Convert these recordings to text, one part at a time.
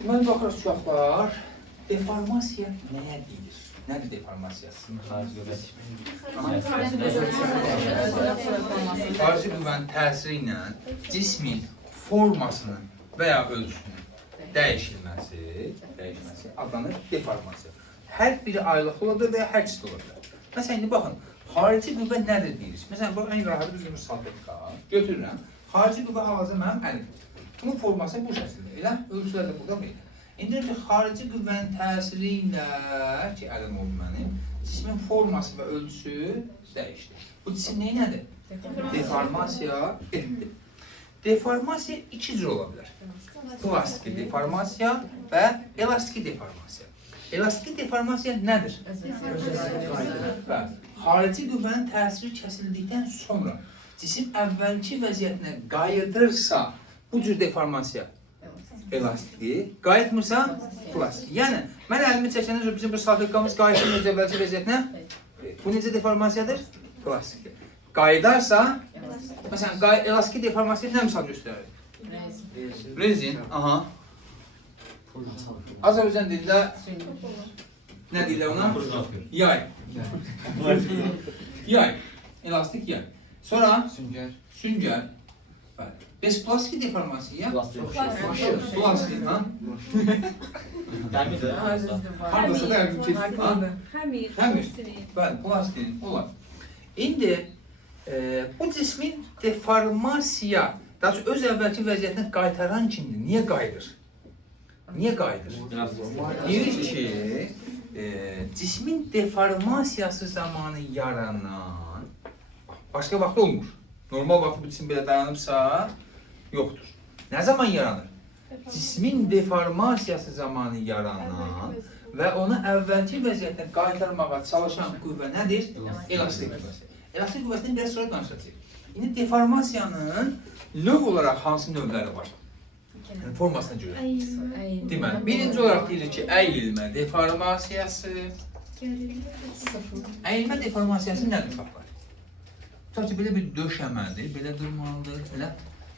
Deməli, baxırız uşaqlar, deformasiya nəyə deyilir? Nədir deformasiya? Xarici qüvvənin təsiri ilə cismin formasının və ya ölçüsünün dəyişilməsi adlanır deformasiya. Hər biri ayrılıqlı olabilir və ya hər ikisi olabilir. Məsələn, indi baxın, xarici qüvvə nədir deyirik? Məsələn, bu ən rahat düzgün bir salfetka götürürəm. Xarici qüvvə hal-hazırda mənim əlim. Bunun forması bu şəkildə, elə? Ölçülər də burada belə. İndi xarici qüvvənin təsiri ilə ki, əlim oldu mənim, cismin forması və ölçüsü dəyişdi. Bu cisim nədir? Deformasiya etdi. Deformasiya iki cür ola bilər. Plastik deformasiya və elastiki deformasiya. Elastiki deformasiya nədir? Xarici qüvvənin təsiri kəsildikdən sonra cisim əvvəlki vəziyyətinə qayıdırsa, bu cür deformasiya elastikdir. Qayıtmırsa, plastik. Yəni, mən əlimi çəkəndən sonra bizim bu salfetkamız qayıtmır əvvəlki vəziyyətinə. Bu necə deformasiyadır? Plastikdir. Qayıdarsa, məsələn, elastiki deformasiya nə misal göstərir? Rezin, aha. Azərbaycan dilində nə deyirlər ona? Yay. Yay. Elastik yay. Sonra süngər. Bəs plastik deformasiya? Plastik, ha? Hardasa da yardım kesin, ha? Həmir. Bəli, plastik olar. İndi bu cismin deformasiya, daha çox öz əvvəlki vəziyyətinə qaytaran kimdir? Niyə qayıdır? Niyə qayıdır? Deyir ki, cismin deformasiyası zamanı yaranan, başqa vaxt olmur. Normal vaxt bu cisim belə dayanıbsa, yoxdur. Nə zaman yaranır? Cismin deformasiyası zamanı yaranan və onu əvvəlki vəziyyətinə qaytarmağa çalışan qüvvə nədir? Elastik qüvvəsi. Elastik qüvvəsindən biraz sonra danışacağıq. İndi deformasiyanın növ olaraq hansı növləri var? Yəni, formasına görə. Deməli, birinci olaraq deyilir ki, əyilmə deformasiyası. Əyilmə deformasiyası nədir uşaqlar? Tutaq ki, belə bir döşəmədir, belə durmalıdır, belə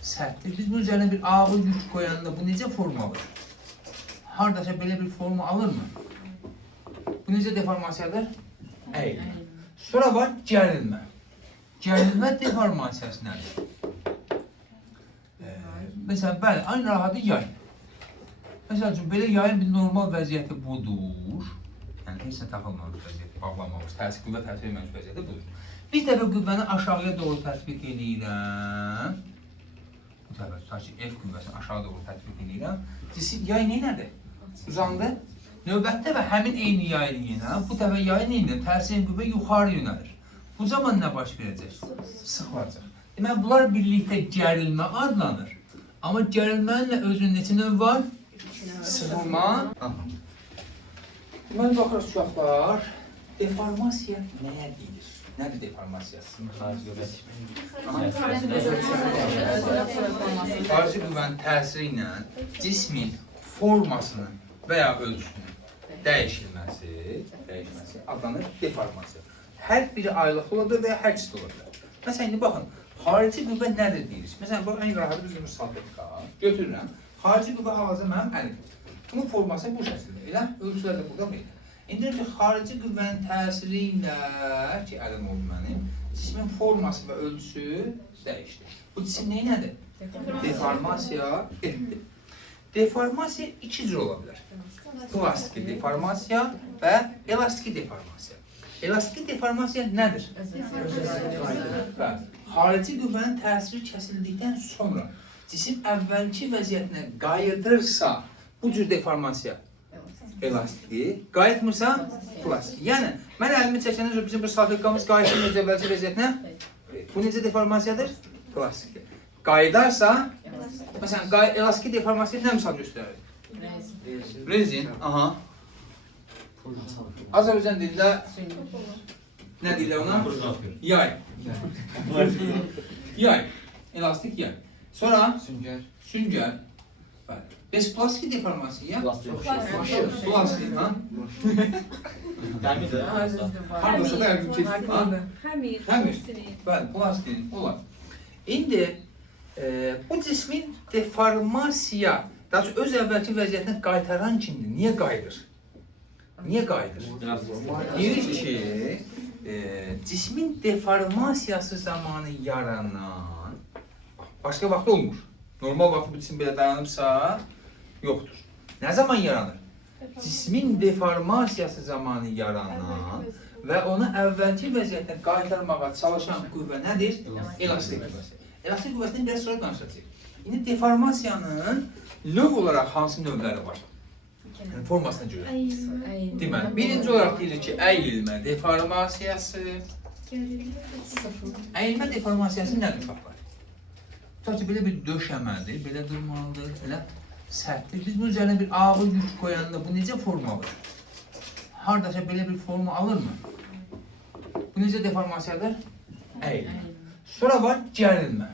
sərtdir. Biz bunun üzərinə bir ağır yük qoyanda bu necə forma alır? Hardasa belə bir forma alırmı? Bu necə deformasiyadır? Əyilmə. Sonra var gərilmə. Gərilmə deformasiyası nədir? Məsələn, bəli, aynı rahatı yay. Məsələn üçün, belə yayın bir normal vəziyyəti budur. Yəni, heç nə taxılmamış vəziyyəti, bağlanmamış, qüvvə təsir etməmiş vəziyyəti budur. Bir dəfə qüvvəni aşağıya doğru tətbiq edirəm. Bu dəfə tutaq ki, F qüvvəsini aşağı doğru tətbiq edirəm. Cisim yay nədir? Uzandı. Növbətdə və həmin eyni yayın yenə, bu dəfə yayın yenə təsirin qüvvə yuxarı yönəlir. Bu zaman nə baş verəcək? Sıxılacaq. Deməli, bunlar birlikdə gərilmə adlanır. Amma gərilmənin özünün neçə növ var? Sıxılma. Deməli, baxırız uşaqlar, deformasiya nəyə deyilir? Nədir deformasiya? Xarici qüvvənin təsiri ilə cismin formasının və ya ölçüsünün dəyişilməsi adlanır deformasiya. Hər biri ayrılıqlı olabilir və ya hər ikisi olabilir. Məsələn, indi baxın, xarici qüvvə nədir deyirik? Məsələn, bu ən rahat düzgün bir salfetka götürürəm. Xarici qüvvə hal-hazırda mənim əlim. Bunun forması bu şəkildə, elə? Ölçülər də burada belə. İndi xarici qüvvənin təsiri ilə ki, əlim oldu mənim, cismin forması və ölçüsü dəyişdi. Bu cisim nədir? Deformasiya etdi. Deformasiya iki cür ola bilər. Plastik deformasiya və elastiki deformasiya. Elastiki deformasiya nədir? Xarici qüvvənin təsiri kəsildikdən sonra cisim əvvəlki vəziyyətinə qayıdırsa, bu cür deformasiya elastikdir. Qayıtmırsa, plastik. Yəni, mən əlimi çəkəndən sonra bizim bu salfetkamız qayıtmır əvvəlki vəziyyətinə. Bu necə deformasiyadır? Plastikdir. Qayıdarsa, məsələn, elastiki deformasiya nə misal göstərir? Rezin, aha. Azərbaycan dilində nə deyirlər ona? Yay. Yay. Elastik yay. Sonra süngər. Bəs plastik deformasiya? Plastik, ha? Hardasa da yardım kesin, ha? Həmir. Bəli, plastik olar. İndi Bu cismin deformasiya, daha doğrusu öz əvvəlki vəziyyətinə qaytaran kimdir? Niyə qayıdır? Niyə qayıdır? Deyirik ki, cismin deformasiyası zamanı yaranan, başqa vaxt olmur. Normal vaxt bu cisim belə dayanıbsa, yoxdur. Nə zaman yaranır? Cismin deformasiyası zamanı yaranan və onu əvvəlki vəziyyətinə qaytarmağa çalışan qüvvə nədir? Elastik qüvvəsi. Elastik qüvvəsini biraz sonra danışacağıq. İndi deformasiyanın növ olaraq hansı növləri var? Yəni, formasına görə. Deməli, birinci olaraq deyirik ki, əyilmə deformasiyası. Əyilmə deformasiyası nədir uşaqlar? Tutaq ki, belə bir döşəmədir, belə durmalıdır, elə sərtdir. Biz bunun üzərinə bir ağır yük qoyanda bu necə forma alır? Hardasa belə bir forma alırmı? Bu necə deformasiyadır? Əyilmə. Sonra var gərilmə.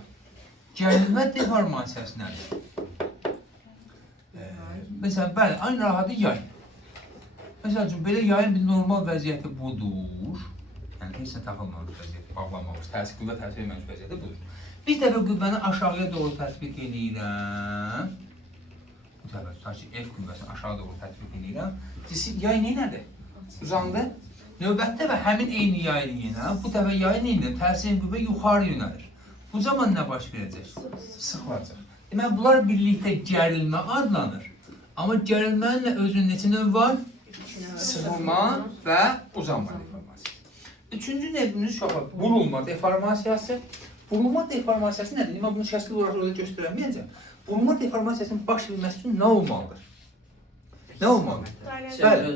Gərilmə deformasiyası nədir? Məsələn, bəli, aynı rahatı yay. Məsəl üçün, belə yayın bir normal vəziyyəti budur. Yəni, heç nə taxılmamış vəziyyəti, bağlanmamış, qüvvə təsir etməmiş vəziyyəti budur. Bir dəfə qüvvəni aşağıya doğru tətbiq edirəm. Bu dəfə tutaq ki, F qüvvəsini aşağı doğru tətbiq edirəm. Yay neynədir? Uzandı. Növbətdə və həmin eyni yayın yenə, bu dəfə yayın eyni təsirin qüvvə yuxarı yönəlir. Bu zaman nə baş verəcək? Sıxılacaq. Deməli, bunlar birlikdə gərilmə adlanır. Amma gərilmənin özünün neçə növ var? Sıxılma və uzanma deformasiyası. Üçüncü növümüz uşaqlar, burulma deformasiyası. Burulma deformasiyası nədir? Mən bunu şəxsli olaraq orada göstərəməyəcəm. Burulma deformasiyasının baş verməsi üçün nə olmalıdır? Nə olmalıdır? Bəli,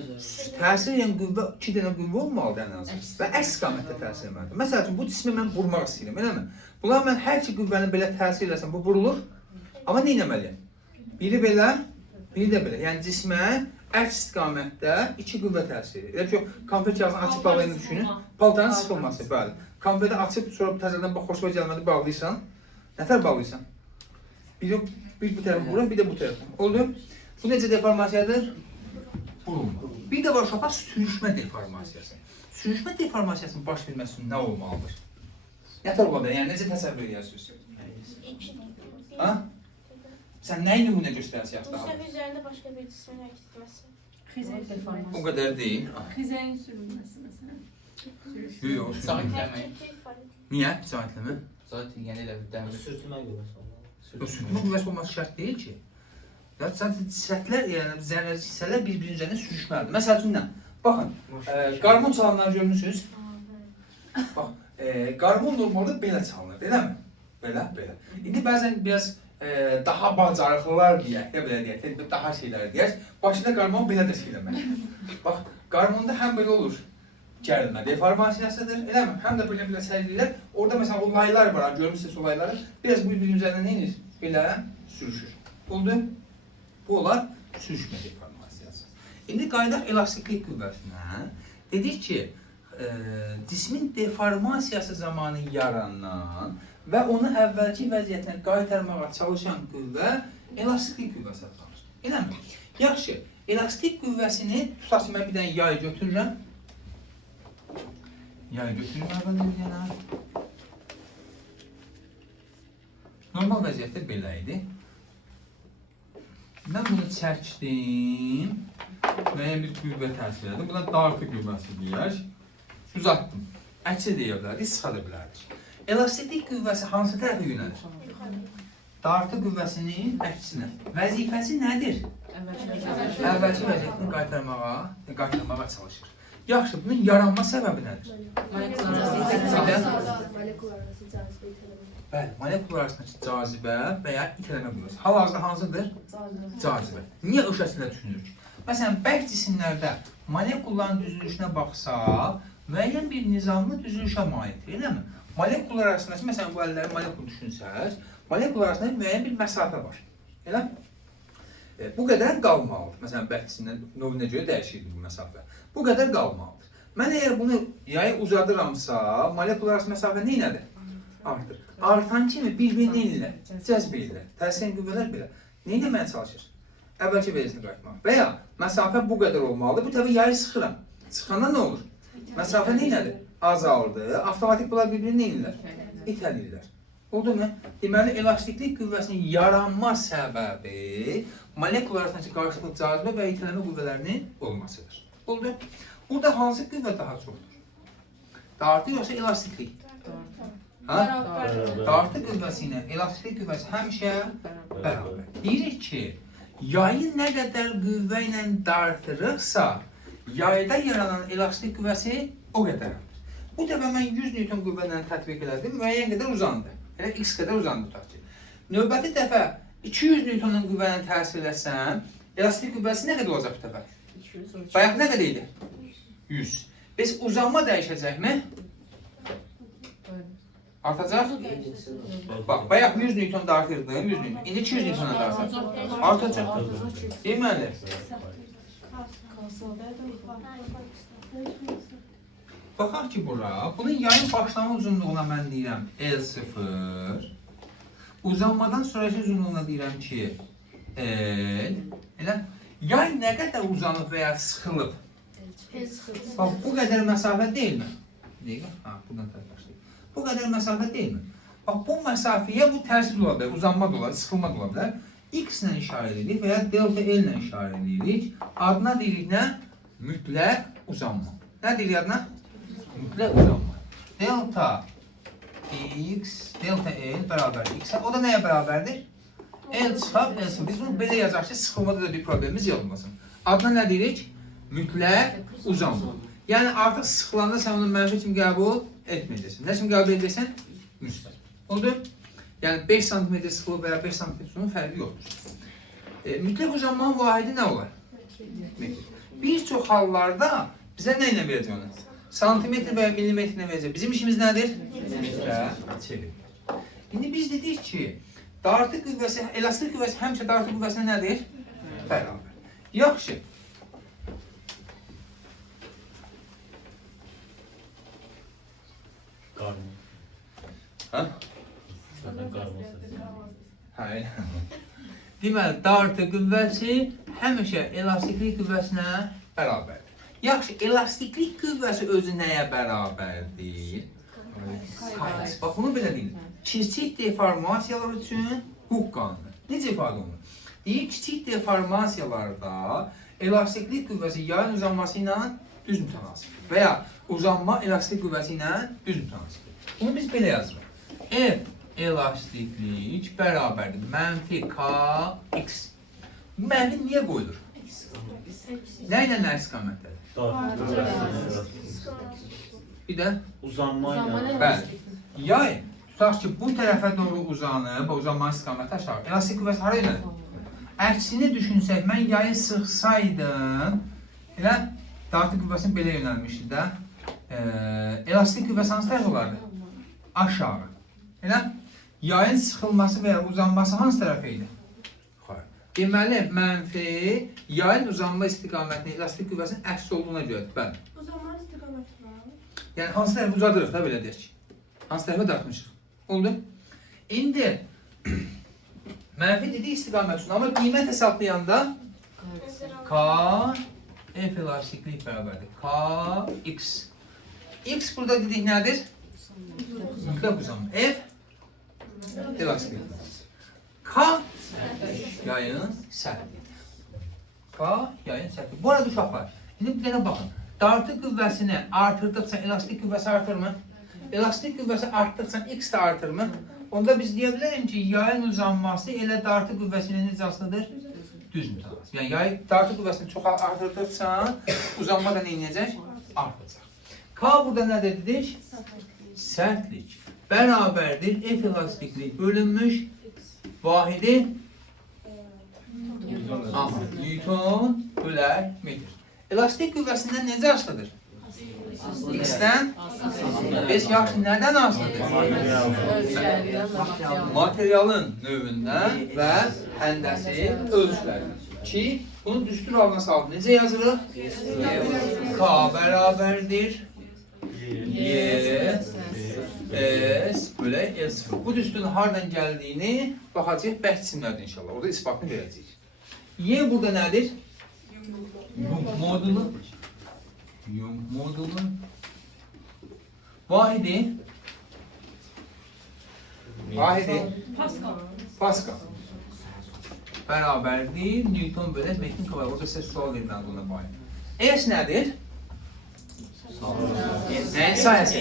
təsir edən qüvvə, 2 dənə qüvvə olmalıdır ən azı və əks istiqamətdə təsir etməlidir. Məsəl üçün, bu cismi mən burmaq istəyirəm, eləmi? Bunlar mən hər iki qüvvəni belə təsir eləsəm, bu burulur. Amma nə etməliyəm? Biri belə, biri də belə. Yəni cismə əks istiqamətdə 2 qüvvə təsir edir. Elə ki, konfet kağızını açıb bağlayını düşünün. Paltarın sıxılması, bəli. Konfeti açıb, sonra təzədən xoşuma gəlmədi bağlayırsan. Nətər bağlayırsan? Bir bu tərəfə bura, bir də bu tərəfə. Oldu? Bu necə deformasiyadır? Burulma. Bir də var uşaqlar sürüşmə deformasiyası. Sürüşmə deformasiyasının baş verməsi üçün nə olmalıdır? Nətər ola bilər? Yəni necə təsəvvür edirsiniz? Ha? Sən nəyi nümunə göstərəsi yaxşı? Bu səviyyə üzərində başqa bir cismin hərəkət etməsi. Xizək deformasiyası. O qədər deyil. Xizəyin sürülməsi məsələn. Yox, Saitləmə. niyə? Saitləmə? Zaten yəni elə bir dəmir. Sürtünmə qüvvəsi. Sürtünmə qüvvəsi olması şərt deyil ki. Zaten cihətlər, yəni zərrəci hissələr bir-birinin üzərində sürüşməlidir. Məsəl üçün nə? Baxın, qarmon çalanları görmüsünüz? Bax, qarmon normalda belə çalınır, eləmi? Belə, belə. İndi bəzən biraz daha bacarıqlılar deyək, ya belə deyək, daha şeylər deyək, başında qarmon belə də şeyləmək. Bax, qarmonda həm belə olur, gərilmə deformasiyasıdır, eləmi? Həm də belə sərlilər, orada məsələn o laylar var, görmüsünüz o layları, biraz bir-birinin üzərindən nə edir? Belə sürüşür. Oldu? Bu olar sürüşmə deformasiyası. İndi qayıdaq elastiklik qüvvəsinə. Dedik ki, cismin deformasiyası zamanı yaranan və onu əvvəlki vəziyyətinə qaytarmağa çalışan qüvvə elastiklik qüvvəsi adlanır. Eləmi? Yaxşı, elastik qüvvəsini tutaq ki, mən bir dənə yay götürürəm. Yay götürürəm əvvəldə bir dənə. Normal vəziyyətdə belə idi. Mən bunu çəkdim, müəyyən bir qüvvə təsir edim. Buna dartı qüvvəsi deyək. Uzatdım. Əksi deyə bilərik, sıxa da bilərik. Elastiklik qüvvəsi hansı tərəfə yönəlir? Dartı qüvvəsinin əksinə. Vəzifəsi nədir? Əvvəlki vəziyyətini qaytarmağa çalışır. Yaxşı, bunun yaranma səbəbi nədir? Bəli, molekul arasındakı cazibə və ya itələmə qüvvəsi. Hal-hazırda hansıdır? Cazibə. Niyə o şəkildə düşünürük? Məsələn, bərk cisimlərdə molekulların düzülüşünə baxsaq, müəyyən bir nizamlı düzülüşə malikdir, eləmi? Molekullar arasındakı, məsələn, bu əlləri molekul düşünsəz, molekullar arasında müəyyən bir məsafə var. Elə? Bu qədər qalmalıdır. Məsələn, bərk cisimlərin növünə görə dəyişirdir bu məsafə. Bu qədər qalmalıdır. Mən əgər bunu yayı uzadıramsa, molekullar arasında məsafə neynədir? Artır. Artan kimi bir-birini elinlə, cəzb edirlər. Təsir edən qüvvələr belə. Nə etməyə çalışır? Əvvəlki vəziyyətinə qayıtmaq. Və ya məsafə bu qədər olmalıdır. Bu təbii yayı sıxıram. Sıxanda nə olur? Məsafə neynədir? Azaldı. Avtomatik bunlar bir-birini elinlər. İtəlirlər. Oldu mu? Deməli, elastiklik qüvvəsinin yaranma səbəbi molekul arasındakı qarşılıqlı cazibə və itələmə qüvvələrinin olmasıdır. Oldu. Burada hansı qüvvə daha çoxdur? Dartı yoxsa elastiklik? Ha? Dartı qüvvəsi ilə elastiklik qüvvəsi həmişə bərabər. Deyirik ki, yayı nə qədər qüvvə ilə dartırıqsa, yayda yaranan elastik qüvvəsi o qədərdir. Bu dəfə mən 100 Newton qüvvə ilə tətbiq elədim, müəyyən qədər uzandı. Elə x qədər uzandı tutaq ki. Növbəti dəfə 200 Newtonun qüvvə ilə təsir eləsəm, elastik qüvvəsi nə qədər olacaq bu dəfə? Bayaq nə qədər idi? 100. Biz uzanma dəyişəcəkmi? Artacaq? Bax, bayaq 100 Newton dartırdım, 100 Newton. İndi 200 Newton'a dartacaq. Artacaq. Deməli. Baxaq ki, bura, bunun yayın başlama uzunluğuna mən deyirəm L0. Uzanmadan sonraki uzunluğuna deyirəm ki, L. Elə, yay nə qədər uzanıb və ya sıxılıb? Bax, bu qədər məsafə deyilmi? Deyil mi? Ha, buradan tərəf başlayıb. Bu qədər məsafə deyilmi? Bax, bu məsafəyə bu tərsiz ola bilər, uzanma da ola bilər, sıxılma da ola bilər. X ilə işarə edirik və ya delta L ilə işarə edirik. Adına deyirik nə? Mütləq uzanma. Nə deyirik adına? Mütləq uzanma. Delta X, delta L bərabər X. O da nəyə bərabərdir? L çıxab, L çıxab. Biz bunu belə yazaq ki, sıxılmada da bir problemimiz olmasın. Adına nə deyirik? Mütləq uzanma. Yəni artıq sıxılanda sən onu mənfi kimi qəbul etməyəcəksən. Nə kimi qəbul edəcəksən? Müsbət. Oldu? Yəni 5 cm sıxılıb və ya 5 cm uzunluğun fərqi yoxdur. Mütləq uzanmanın vahidi nə olar? Metr. Bir çox hallarda bizə nə ilə verəcək onu? Santimetr və ya millimetr ilə verəcək. Bizim işimiz nədir? Metrə çevir. İndi biz dedik ki, dartı qüvvəsi, elastik qüvvəsi həmişə dartı qüvvəsinə nədir? Bərabər. Yaxşı. Ha? Hayır. Deməli, dartı qüvvəsi həmişə elastiklik qüvvəsinə bərabərdir. Yaxşı, elastiklik qüvvəsi özü nəyə bərabərdir? Qayıs. Bax, bunu belə deyilir. Kiçik deformasiyalar üçün Hooke qanunu. Necə ifadə olunur? Deyir, kiçik deformasiyalarda elastiklik qüvvəsi yayın uzanması ilə düz mütənasibdir. Və ya uzanma elastik qüvvəsi ilə düz mütənasibdir. Bunu biz belə yazırıq. F elastiklik bərabərdir. Mənfi Kx. Mənfi niyə qoyulur? Nə ilə nə istiqamətdədir? Bir də uzanma ilə. Bəli. Yay, tutaq ki, bu tərəfə doğru uzanıb, uzanmanın istiqaməti aşağı. Elastik qüvvəsi hara elədir? Əksini düşünsək, mən yayı sıxsaydım, elə dartı qüvvəsini belə yönəlmişdi də, elastik qüvvəsi hansı tərəf olardı? Aşağı. Elə yayın sıxılması və ya uzanması hansı tərəfə idi? Deməli, mənfi yayın uzanma istiqamətinin elastik qüvvəsinin əks olduğuna görədir. Bəli. Uzanma istiqaməti var. Yəni, hansı tərəfə uzadırıq da belə deyək ki. Hansı tərəfə dartmışıq. Oldu. İndi, mənfi dedik istiqamət üçün. Amma qiymət hesablayanda K, F elastiklik bərabərdir. K, X. X burada dedik nədir? Mütləq uzanma. F elastiklik. K yayın sərtliyidir. K yayın sərtliyidir. Bu arada uşaqlar, indi bir dənə baxın. Dartı qüvvəsini artırdıqca elastik qüvvəsi artırmı? Elastik qüvvəsi artdıqca X də artırmı? Onda biz deyə bilərim ki, yayın uzanması elə dartı qüvvəsinin necəsidir? Düz mütənasib. Yəni, yay dartı qüvvəsini çox artırdıqca uzanma da neynəyəcək? Artacaq. K burada nə dedik? Sərtlik. Bərabərdir F elastiklik bölünmüş vahidi Newton bölər metr. Elastik qüvvəsindən necə asılıdır? X-dən? Biz yaxşı nədən asılıdır? Materialın növündən və həndəsi ölçülərindən. Ki, bunu düstur halına salıb necə yazırıq? K bərabərdir Y S bölək L0. Bu düsturun hardan gəldiyini baxacaq bəhs cisimlərdə inşallah. Orada isbatını verəcəyik. Y burada nədir? Young modulu. Young modulu. Vahidi Vahidi Pascal. Pascal. Bərabərdir Newton bölək mekanik kvadrati. Orada sizə sual verilən buna bağlı. S nədir? Nəyin sahəsi?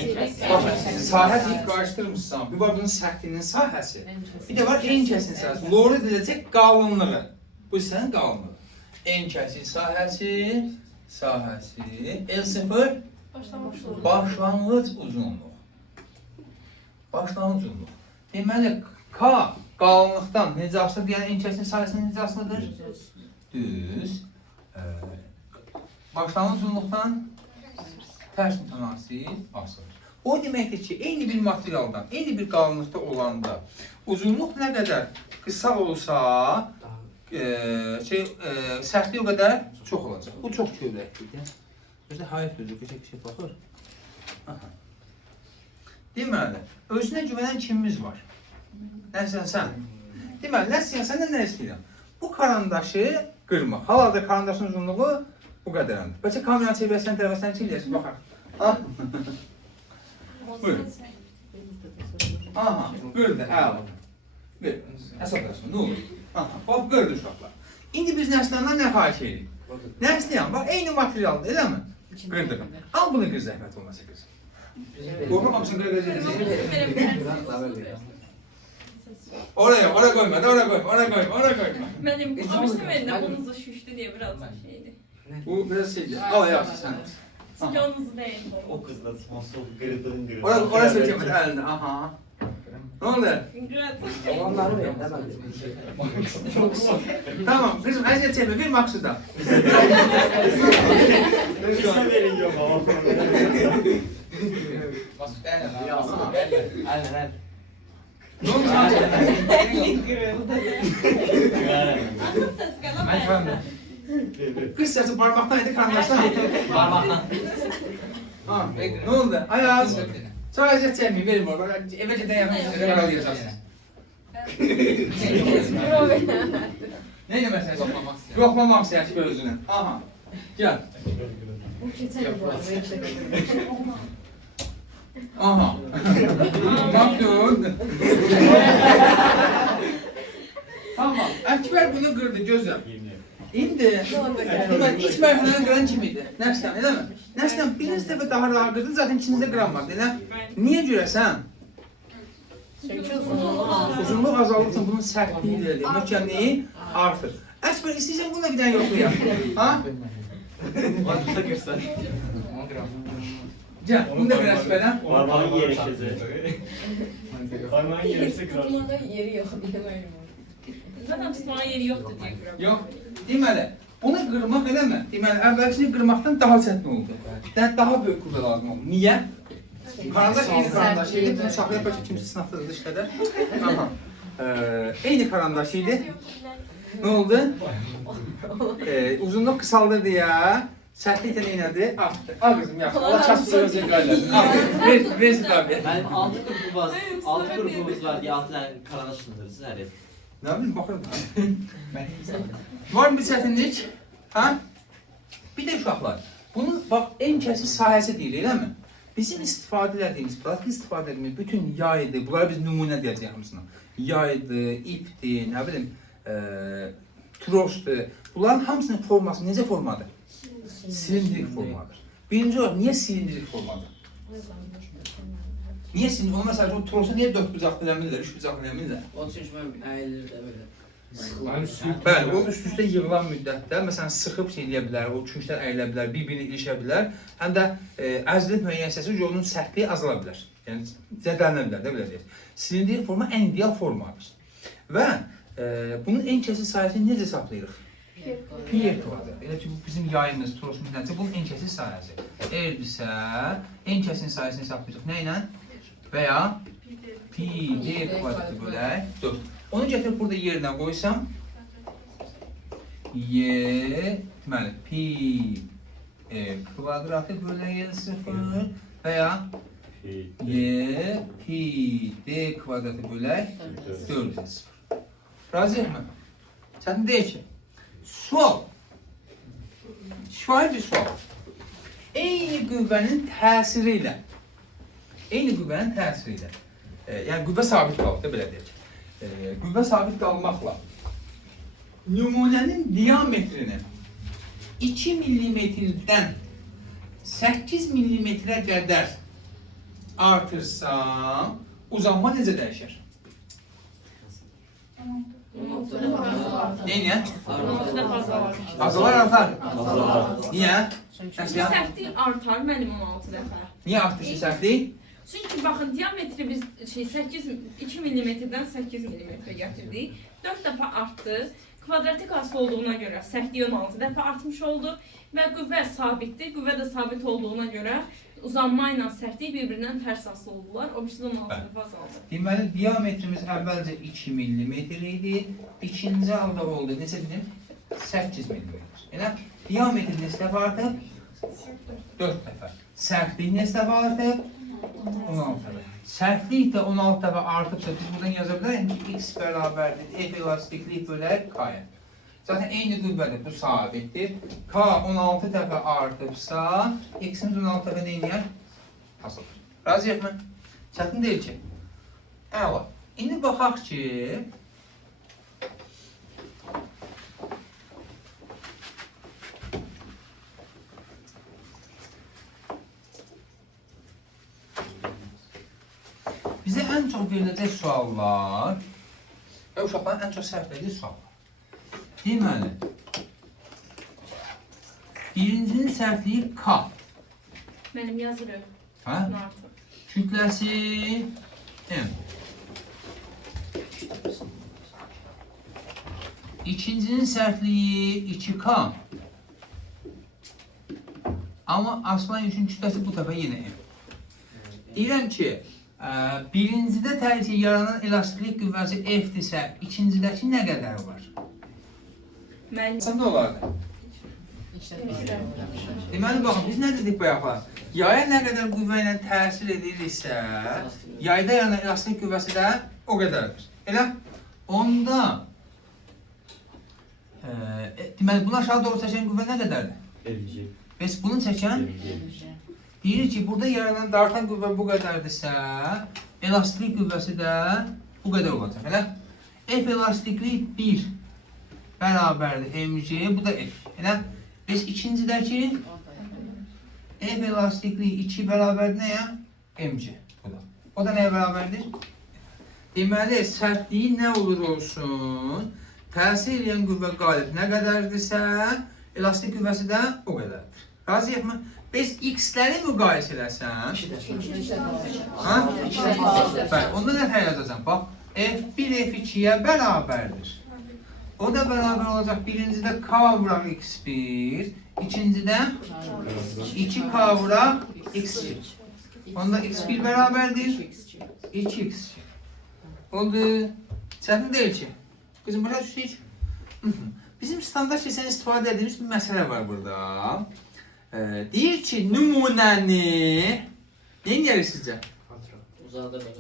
Baxın, sahə deyib qarışdırmışsan. Bir var bunun sərtliyinin sahəsi. Bir də var en kəsin sahəsi. Loğru ediləcək qalınlığı. Bu sənin qalınlığı. En kəsin sahəsi. L0 başlanğıc uzunluq. Başlanğıc uzunluq. Deməli, K qalınlıqdan necə asılır? Yəni en kəsin sahəsinin necə asılıdır? Düz. Başlanğıc uzunluqdan tərs mütənasib asılır. O deməkdir ki, eyni bir materialdan, eyni bir qalınlıqda olanda uzunluq nə qədər qısa olsa, sərtlik o qədər çox olacaq. Bu çox kövrəkdir. Özdə hayır sözü, bir şey baxır. Deməli, özünə güvənən kimimiz var? Nəsən sən? Deməli, nəsən sən də nə istəyirəm? Bu karandaşı qırmaq. Hal-hazırda karandaşın uzunluğu bu qədərəndir. Bəlkə kameranı çevirəsən, tərəfəsən çevirəsən, baxaq. Buyurun. Aha, qırdı, əla. Bir, əsaslaşın, nə olur? Aha, bax, qırdı uşaqlar. İndi biz Nəslihandan nə xahiş edirik? Nəslihan, bax, eyni materialdır, eləmi? Qırdırım. Al bunu qır zəhmət olmasa qız. Qorxmamışsın qır qız. Oraya koyma, oraya koyma. Benim konuştum eline bunuzu şüştü diye biraz şeydi. Bu biraz şeydi. Al yapsın sen. Sıcağınızı değil. O kızla sponsor gırıdığın gırıdığın. Oraya söyleyeceğim elinde. Aha. Ne oldu? Olanları ver, Tamam kızım eziyet çekme bir maksuda. Kısa verin yok ama. Masuk aynen. Ne oldu? Ben efendim. Kız sesi parmaktan kandaştan. Parmaktan. Ha, ne oldu? Ayaz. Sonra eziyet çekmeyin verin bana. Eve giden yapmışsınız. Karar yazarsınız. Neydi mesela? Yoklamak siyasi gözüne. Aha. Gel. Aha. Ne yapıyorsun? Tamam. Ekber bunu kırdı gözüm. İndi ilk mərhələni qıran kim idi? Nəfsdən, elə mi? Nəfsdən birinci dəfə daha rahat qırdın, zaten ikinizdə qıran vardı, elə? Niyə görəsən? Uzunluq azalırsa bunun sərtliyi ilə eləyir, möhkəmliyi artır. Əsbər, istəyirsən bununla bir dənə yoxlayaq. Ha? Gəl, bunu da qır Əsbərdən. Parmağın yerişəcək. Parmağın yerişsə kırar. Tutulmada yeri yok diye böyle. Zaten tutmaya yeri yoktu diye. Yox. Deməli, bunu qırmaq eləmə. Deməli, əvvəlkini qırmaqdan daha çətin oldu. Yəni, daha böyük qüvvə lazım oldu. Niyə? Karandaş eyni karandaş idi. Bunu saxlayaq bəlkə kimsə sınaqda işlədər. Aha. Eyni karandaş idi. Nə oldu? Uzunluq qısaldırdı ya. Sərtliklə neynədi? Artdı. Al qızım, yaxşı. Allah çapsız özün qaylardı. Resit abi. Yani 6 grubumuz var diye 6 tane karandaş sınırız her yer. Ne bileyim, baxırım. Var mı bir çətinlik? Ha? Bir də uşaqlar. Bunun, bax, en kəsin sahəsi deyilir, elə mi? Bizim istifadə edədiyimiz, pratik istifadə edədiyimiz bütün yaydır, bunları biz nümunə deyəcəyik hamısına. Yaydır, ipdir, nə bilim, trosdur. Bunların hamısının forması necə formadır? Silindrik formadır. Birinci olaraq, niyə silindrik formadır? Niyə silindrik? Ona məsələn, o trosu niyə 4 bucaqlı eləmirlər, 3 bucaqlı eləmirlər? Onun için əyilir də belə. Bəli, o üst-üstə yığılan müddətdə, məsələn, sıxıb eləyə bilər, o küncdən əyilə bilər, bir-birini ilişə bilər, həm də əzilib müəyyən hissəsi yolunun sərtliyi azala bilər. Yəni, zədələnə bilər, də belə deyək. Silindrik forma ən ideal formadır. Və bunun en kəsin sahəsini necə hesablayırıq? Pi kvadrat. Elə ki, bu bizim yayımız, trosun nəticə, bunun en kəsin sahəsi. Eğerdirsə, en kəsin sahəsini hesablayırıq. Nə ilə? Və ya pi d kvadratı bölək 4. Onu gətirib burada yerinə qoysam, deməli, pi kvadratı bölək 0 və ya pi d kvadratı bölək 4 Razıyıq mı? Çətin deyil ki. Sual. Şifahi bir sual. Eyni qüvvənin təsiri ilə Yəni qüvvə sabit qalır da belə deyək. Qüvvə sabit qalmaqla nümunənin diametrini 2 mm-dən 8 mm-ə qədər artırsam, uzanma necə dəyişir? Neyə? Azalar artar. Niyə? Sərtlik artar mənim 16 dəfə. Niyə artır ki sərtlik? Çünki baxın diametri biz 2 mm-dən 8 mm gətirdik. 4 dəfə artdı. Kvadratik asılı olduğuna görə sərtliyi 16 dəfə artmış oldu və qüvvə sabitdir. Qüvvə də sabit olduğuna görə uzanma ilə sərtlik bir-birindən tərs asılı oldular. O birisi də 16 dəfə azaldı. Deməli, diametrimiz əvvəlcə 2 mm idi. İkinci halda oldu. Neçə dedim? 8 mm. Elə diametr neçə dəfə artıb? 4 dəfə. Sərtlik neçə dəfə artıb? 16 dəfə. Sərtlik də 16 dəfə artıbsa, biz buradan yaza bilərik ki, x bərabərdir, F elastiklik bölək K-yə. Zaten eyni qüvvədir, bu sabitdir. K 16 dəfə artıbsa, x-imiz 16 dəfə neyniyər? Asılır. Razıyıq mı? Çətin deyil ki. Əla. İndi baxaq ki, bizə ən çox veriləcək suallar və uşaqların ən çox səhv etdiyi suallar. Deməli, birincinin sərtliyi K. Mənim yazırım. Hə? Artıq. Kütləsi M. İkincinin sərtliyi 2K. Amma aslan üçün kütləsi bu dəfə yenə M. Deyirəm ki, birincidə təbii ki, yaranan elastiklik qüvvəsi F-dirsə, ikincidəki nə qədər var? Sən də olardı. Deməli, baxın, biz nə dedik bayaqlar? Yaya nə qədər qüvvə ilə təsir edirsə, yayda yaranan elastiklik qüvvəsi də o qədərdir. Elə? Onda, deməli, bunu aşağı doğru çəkən qüvvə nə qədərdir? Verici. Bəs bunu çəkən? Deyir ki, burada yaranan dartan qüvvə bu qədərdirsə, elastiklik qüvvəsi də bu qədər olacaq, elə? F elastiklik 1 bərabərdir mg, bu da F, elə? Bəs ikincidəki F elastiklik 2 bərabərdir nəyə? Mg, bu da. O da nəyə bərabərdir? Deməli, sərtliyi nə olur olsun? Təsir edən qüvvə qalib nə qədərdirsə, elastik qüvvəsi də o qədərdir. Razıyıq mı? Biz x-ləri müqayisə eləsəm, onda nə xəyal yazacaq? Bax, f1 f2-yə bərabərdir. O da bərabər olacaq, birincidə k vuraq x1, ikincidə 2k vuraq x2. Onda x1 bərabərdir, 2x2. Oldu. Çətin deyil ki. Qızım, başa düşdük. Bizim standart keçən istifadə edilmiş bir məsələ var burada. Deyir ki, nümunəni neyin gəlir sizcə?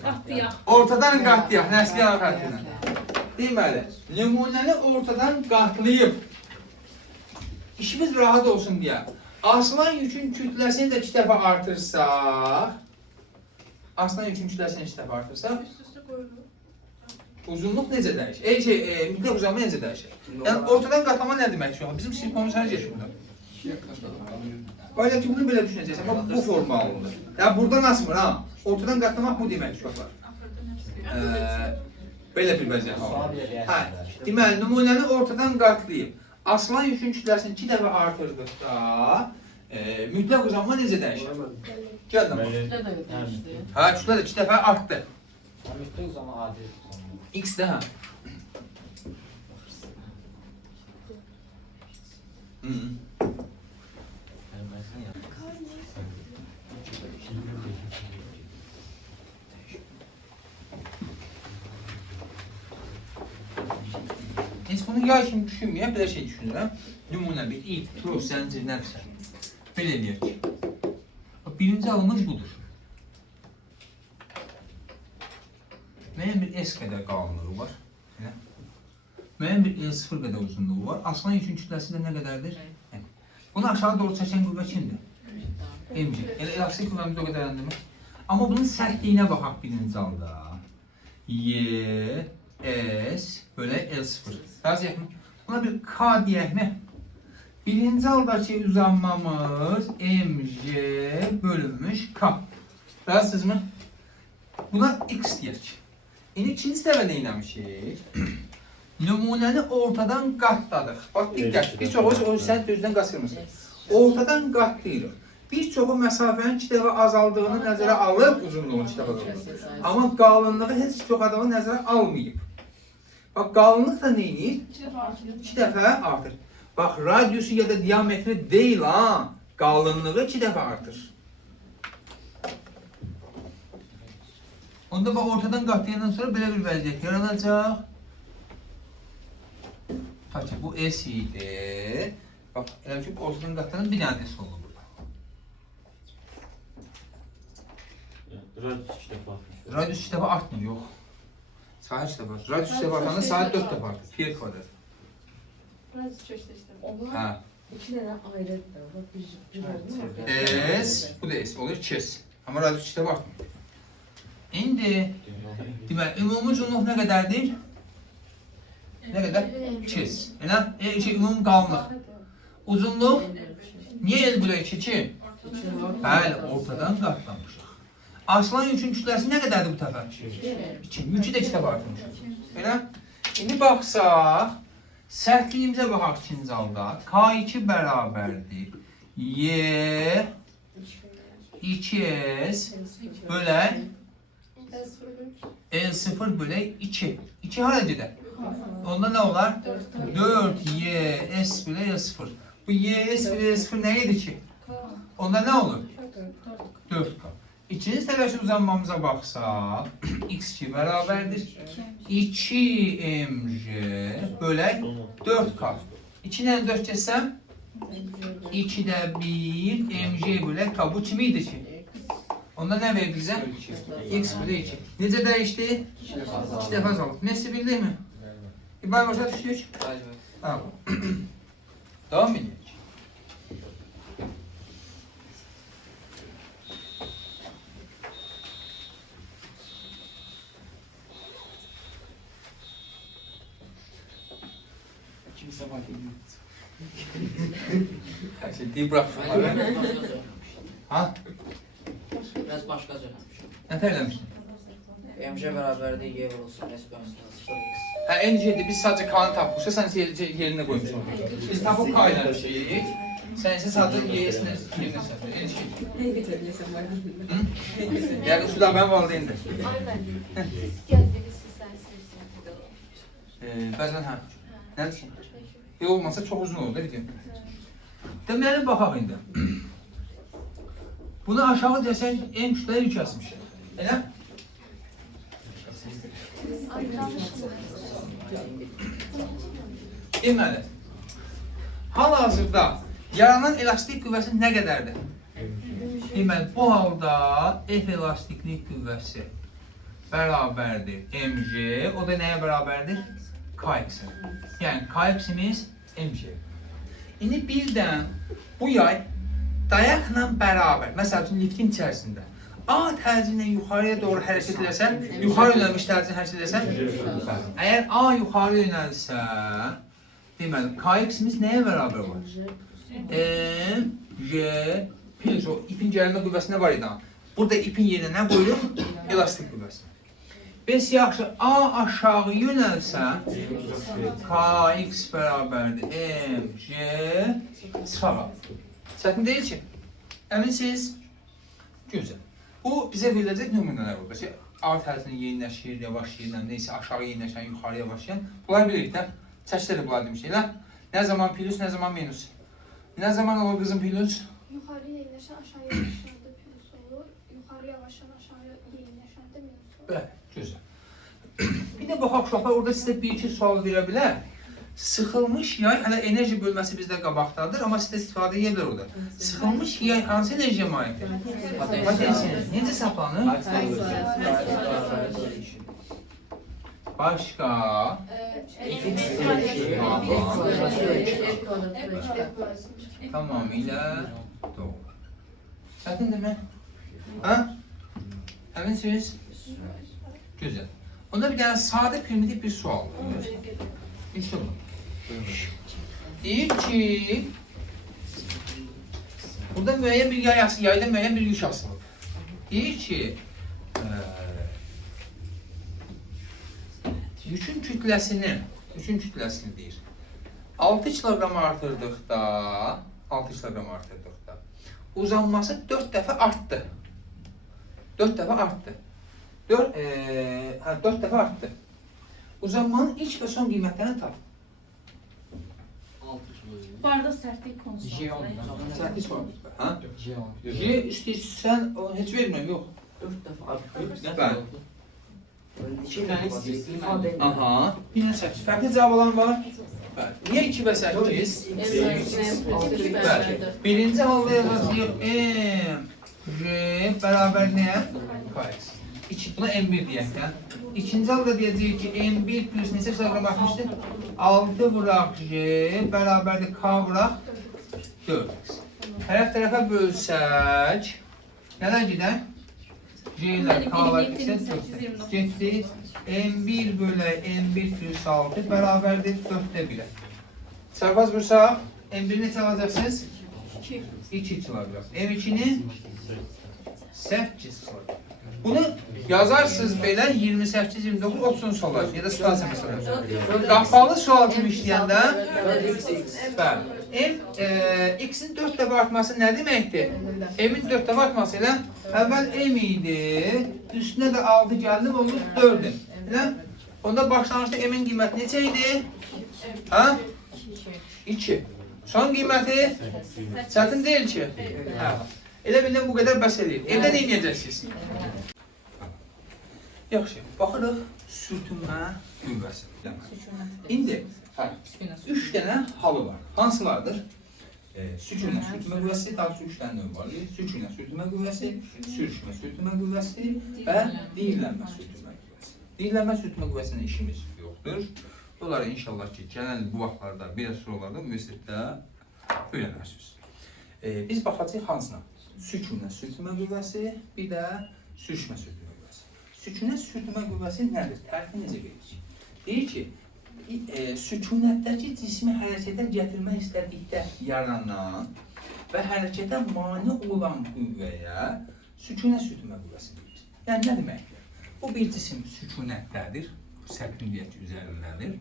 Qatlayaq. Ortadan qatlayaq, nəsli xətti ilə. Deməli, nümunəni ortadan qatlayıb işimiz rahat olsun deyə asılan yükün kütləsini də 2 dəfə artırsaq, Üst-üstə qoyulur. uzunluq necə dəyişir? Mütləq uzanma necə dəyişir? Yəni, ortadan qatlama nə demək ki? Bizim sirkomuz hər geçir burada. Öyle ki, bunu belə düşünəcəksən, bax, bu formalıdır. Yəni, buradan asmır, ha? Ortadan qatlamaq bu demək uşaqlar. Belə bir vəziyyət var. Deməli, nümunəni ortadan qatlayıb, asılan yükün kütləsini 2 dəfə artırdıqda, mütləq uzanma necə dəyişir? Gəldən bax. Hə, kütlə də 2 dəfə artdı. Mütləq uzanma adi. X də, hə? Heç bunu yay kimi düşünməyəm, belə şey düşünürəm. Nümunə bir ilk, trof, zəncir, nədirsə. Belə eləyək ki. Birinci alımız budur. Müəyyən bir S qədər qalınlığı var. Müəyyən bir L0 qədər uzunluğu var. Aslan yükün kütləsi də nə qədərdir? Bunu aşağı doğru çəkən qüvvə kimdir? Mg. Elastik qüvvəmiz o qədərəndirmir. Amma bunun sərtliyinə baxaq birinci halda. Y, S bölü L0. Yazıyıq mı? Buna bir K deyək mi? Birinci haldaki uzanmamız MJ bölünmüş K. Razısınız mı? Buna X deyək. İndi ikinci dəfə nə eləmişik? Nümunəni ortadan qatladıq. Bax, diqqət, bir çoxu sən düzdən qaçırmısın. Ortadan qatlayırıq. Bir çoxu məsafənin 2 dəfə azaldığını nəzərə alıb, uzunluğun 2 dəfə azaldığını. Amma qalınlığı heç çox adamı nəzərə almayıb. Bax, qalınlıq da nə edir? 2 dəfə artır. Bax, radiusu ya da diametri deyil, ha. Qalınlığı 2 dəfə artır. Onda bax, ortadan qatlayandan sonra belə bir vəziyyət yaranacaq. Bakın, bu S idi. Bax, elə ki, ortadan qatlanan bir dənə S oldu burada. Radius 2 dəfə artmış. Radius 2 dəfə artmır, yox. Sahə 2 dəfə artır. Radius 2 dəfə artanda sahə 4 dəfə artır. Pi kvadrat. Biraz köşkləşdim. Hə. İki tane ayrı var. S, bu da S olur, 2S. Amma radius 2 dəfə artmır. İndi, deməli, ümumi uzunluq nə qədərdir? Nə qədər? 2S. Elə? Ümumi qalınlıq. Uzunluq? Niyə el bölü 2? Bəli, ortadan qatlamışıq. Aslan yükün kütləsi nə qədərdir bu dəfə? 2. Yükü də 2 dəfə artırmışıq. Elə? İndi baxsaq, sərtliyimizə baxaq ikinci halda. K2 bərabərdir. Y 2S bölək L0 bölək 2. 2 hara gedər? Onda nə olar? 4YS bölək L0. Bu YS bölək L0 nə edir ki? Onda nə olur? 4K. İkinci səviyyəsi uzanmamıza baxsaq, X2 bərabərdir. 2MJ bölək 4K. 2 ilə 4 keçsəm, 2-də 1 MJ bölək K. Bu kimi idi ki? Onda nə verir bizə? X bölü 2. Necə dəyişdi? 2 dəfə azalıb. Nesi bildik mi? İbrahim başa düşdük? Tamam. Devam edək. Kimse fark etmez. Hər şey deyib bıraxmışlar. Ha? Biraz başqa söyləmişim. Nə tərləmişdin? MJ bərabərdir Y vurulsun, S bölünsün, X. Hə, eyni şeydir. Biz sadəcə K-nı tapmışıq, sən isə yerinə qoymuşsun. Biz tapıb K ilə şeyik. Sən isə sadəcə Y-sini yerinə səfir. Eyni şey. Ne getirebilirsin var? Yəni, şu da mənim valideyndir. Aynen. Siz geldiniz, sizden Bəzən hə. Nədir ki? Olmasa çox uzun olur da video. Deməli, baxaq indi. Bunu aşağı desən, en kütləyə yük yazmışıq. Elə? Deməli, hal-hazırda yaranan elastik qüvvəsi nə qədərdir? Deməli, bu halda F elastiklik qüvvəsi bərabərdir mg, o da nəyə bərabərdir? Kx. Yəni, Kx'imiz mg. İndi birdən bu yay dayaqla bərabər, məsəl üçün liftin içərisində A tərcinlə yuxarıya doğru hərəkət edəsən, yuxarı yönəlmiş tərcinlə hərəkət edəsən, əgər A yuxarı yönəlsə, deməli, Kx'imiz nəyə bərabər var? M, J, plus o ipin gərilmə qüvvəsi nə var idi? Burada ipin yerinə nə qoyuruq? Elastik qüvvəsi. Bəs yaxşı, A aşağı yönəlsə, Kx bərabərdir M, J, sıfağa. Çətin deyil ki, əminsiniz? Gözəl. Bu bizə veriləcək nümunələr olur. Ki, A tərzinə yeniləşir, yavaşlayır, neysə aşağı yeniləşən, yuxarı yavaşlayan. Bunlar bilirik də, çəkdə də bunlar demişik, elə? Nə zaman plus, nə zaman minus? Nə zaman olur qızım plus? yukarı yayınlaşan aşağı yayınlaşanda plus olur. Yukarı yavaşan aşağı yayınlaşanda minus olur. Bəli, gözəl. Bir də baxaq uşaqlar, orada sizə bir-iki sual verə bilər. Sıxılmış yay, hələ enerji bölməsi bizdə qabaqdadır, amma sizdə istifadə edə bilər orada. Sıxılmış yay hansı enerjiyə malikdir? Potensial. Necə saplanır? Başqa? Tamamilə doğru. Çətin demə? Hə? Əminsiniz? Gözəl. Onda bir dənə sadə primitiv bir sual var. İnşallah. Deyir ki, burada müəyyən bir yayda müəyyən bir yük asılıb. Deyir ki, yükün kütləsini deyir. 6 kilogram artırdıqda, uzanması 4 dəfə artdı. 4 dəfə artdı. Uzanmanın ilk və son qiymətlərini tap. 6 kilo. Bu arada sərtlik konusunda. Sərtlik sorumuz var. Ha? J10. J istəyirsən, onu heç vermirəm, yox. 4 dəfə artıq. Bəli. İfadə edir. Aha. Yine 8. Fərqli cavab alan var. Bəli. Niyə 2 və 8? Bəli. Birinci halda yazacağıq M, J bərabər nəyə? X. Buna M1 deyək də. İkinci halda deyəcəyik ki, M1 plus neçə kilogram baxmışdı? 6 vuraq J bərabərdir K vuraq 4X. Tərəf-tərəfə bölsək, nələr gedər? J ilə K'lar isə 4 getdi. M1 bölək M1 plus 6 bərabərdir 4-də 1'ə. Çarpaz vursaq, M1 neçə alacaqsınız? 2 kilogram. M2'ni 8 kilogram. Bunu yazarsınız belə 28, 29, 30 solar ya da situasiya məsələsi. Qapalı sual kimi işləyəndə bəli. X'in 4 dəfə artması nə deməkdir? M'in 4 dəfə artması ilə əvvəl M idi, üstünə də 6 gəldi, oldu 4'dür. Onda başlanğıçda M'in qiyməti neçə idi? Ha? 2. Son qiyməti çətin deyil ki. Elə bildən bu qədər bəs edir. Evdə nə edəcəksiniz? Yaxşı, baxırıq sürtünmə qüvvəsi. İndi 3 dənə halı var. Hansılardır? Sükünlə sürtünmə qüvvəsi, daha doğrusu 3 dənə növ var. Sükünlə sürtünmə qüvvəsi, sürüşmə sürtünmə qüvvəsi və diyirlənmə sürtünmə qüvvəsi. Diyirlənmə sürtünmə qüvvəsinin işimiz yoxdur. Bunları inşallah ki, gələn bu vaxtlarda, biraz sorularda universitetdə öyrənərsiniz. Biz baxacağıq hansına? Sükünlə sürtünmə qüvvəsi, bir də sürüşmə sürtünmə qüvvəsi. Sükünlə sürtünmə qüvvəsi nədir? Tərifi necə veririk? Deyir ki, sükunətdəki cismi hərəkətə gətirmək istədikdə yaranan və hərəkətə mane olan qüvvəyə sükunət sürtünmə qüvvəsi deyilir. Yəni nə deməkdir? Bu bir cisim sükunətdədir, səkuniyyət üzərindədir.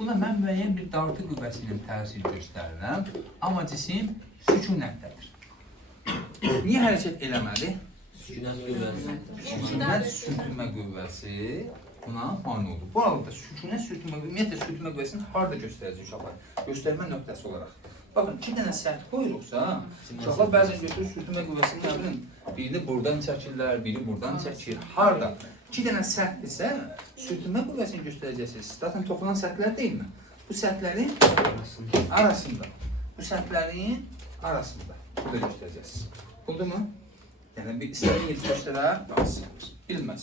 Buna mən müəyyən bir dartı qüvvəsinin təsir göstərirəm, amma cisim sükunətdədir. Niyə hərəkət eləmədi? Sükunət sürtünmə qüvvəsi buna mane oldu. Bu arada sükunət sürtünmə qüvvəsini harada göstərəcək uşaqlar? Göstərmə nöqtəsi olaraq. Baxın, 2 dənə sərt qoyuruqsa, uşaqlar bəzən götürür sürtünmə qüvvəsini nə bilin, birini buradan çəkirlər, biri buradan çəkir. Harada? 2 dənə sərtdirsə, sürtünmə qüvvəsini göstərəcəksiniz. Zaten toxunan sərtlər deyilmi? Bu sərtlərin arasında. Bu sərtlərin arasında. Burada göstərəcəksiniz. Buldu mu? Yəni bir istədiyin yeri göstərər, bilməz.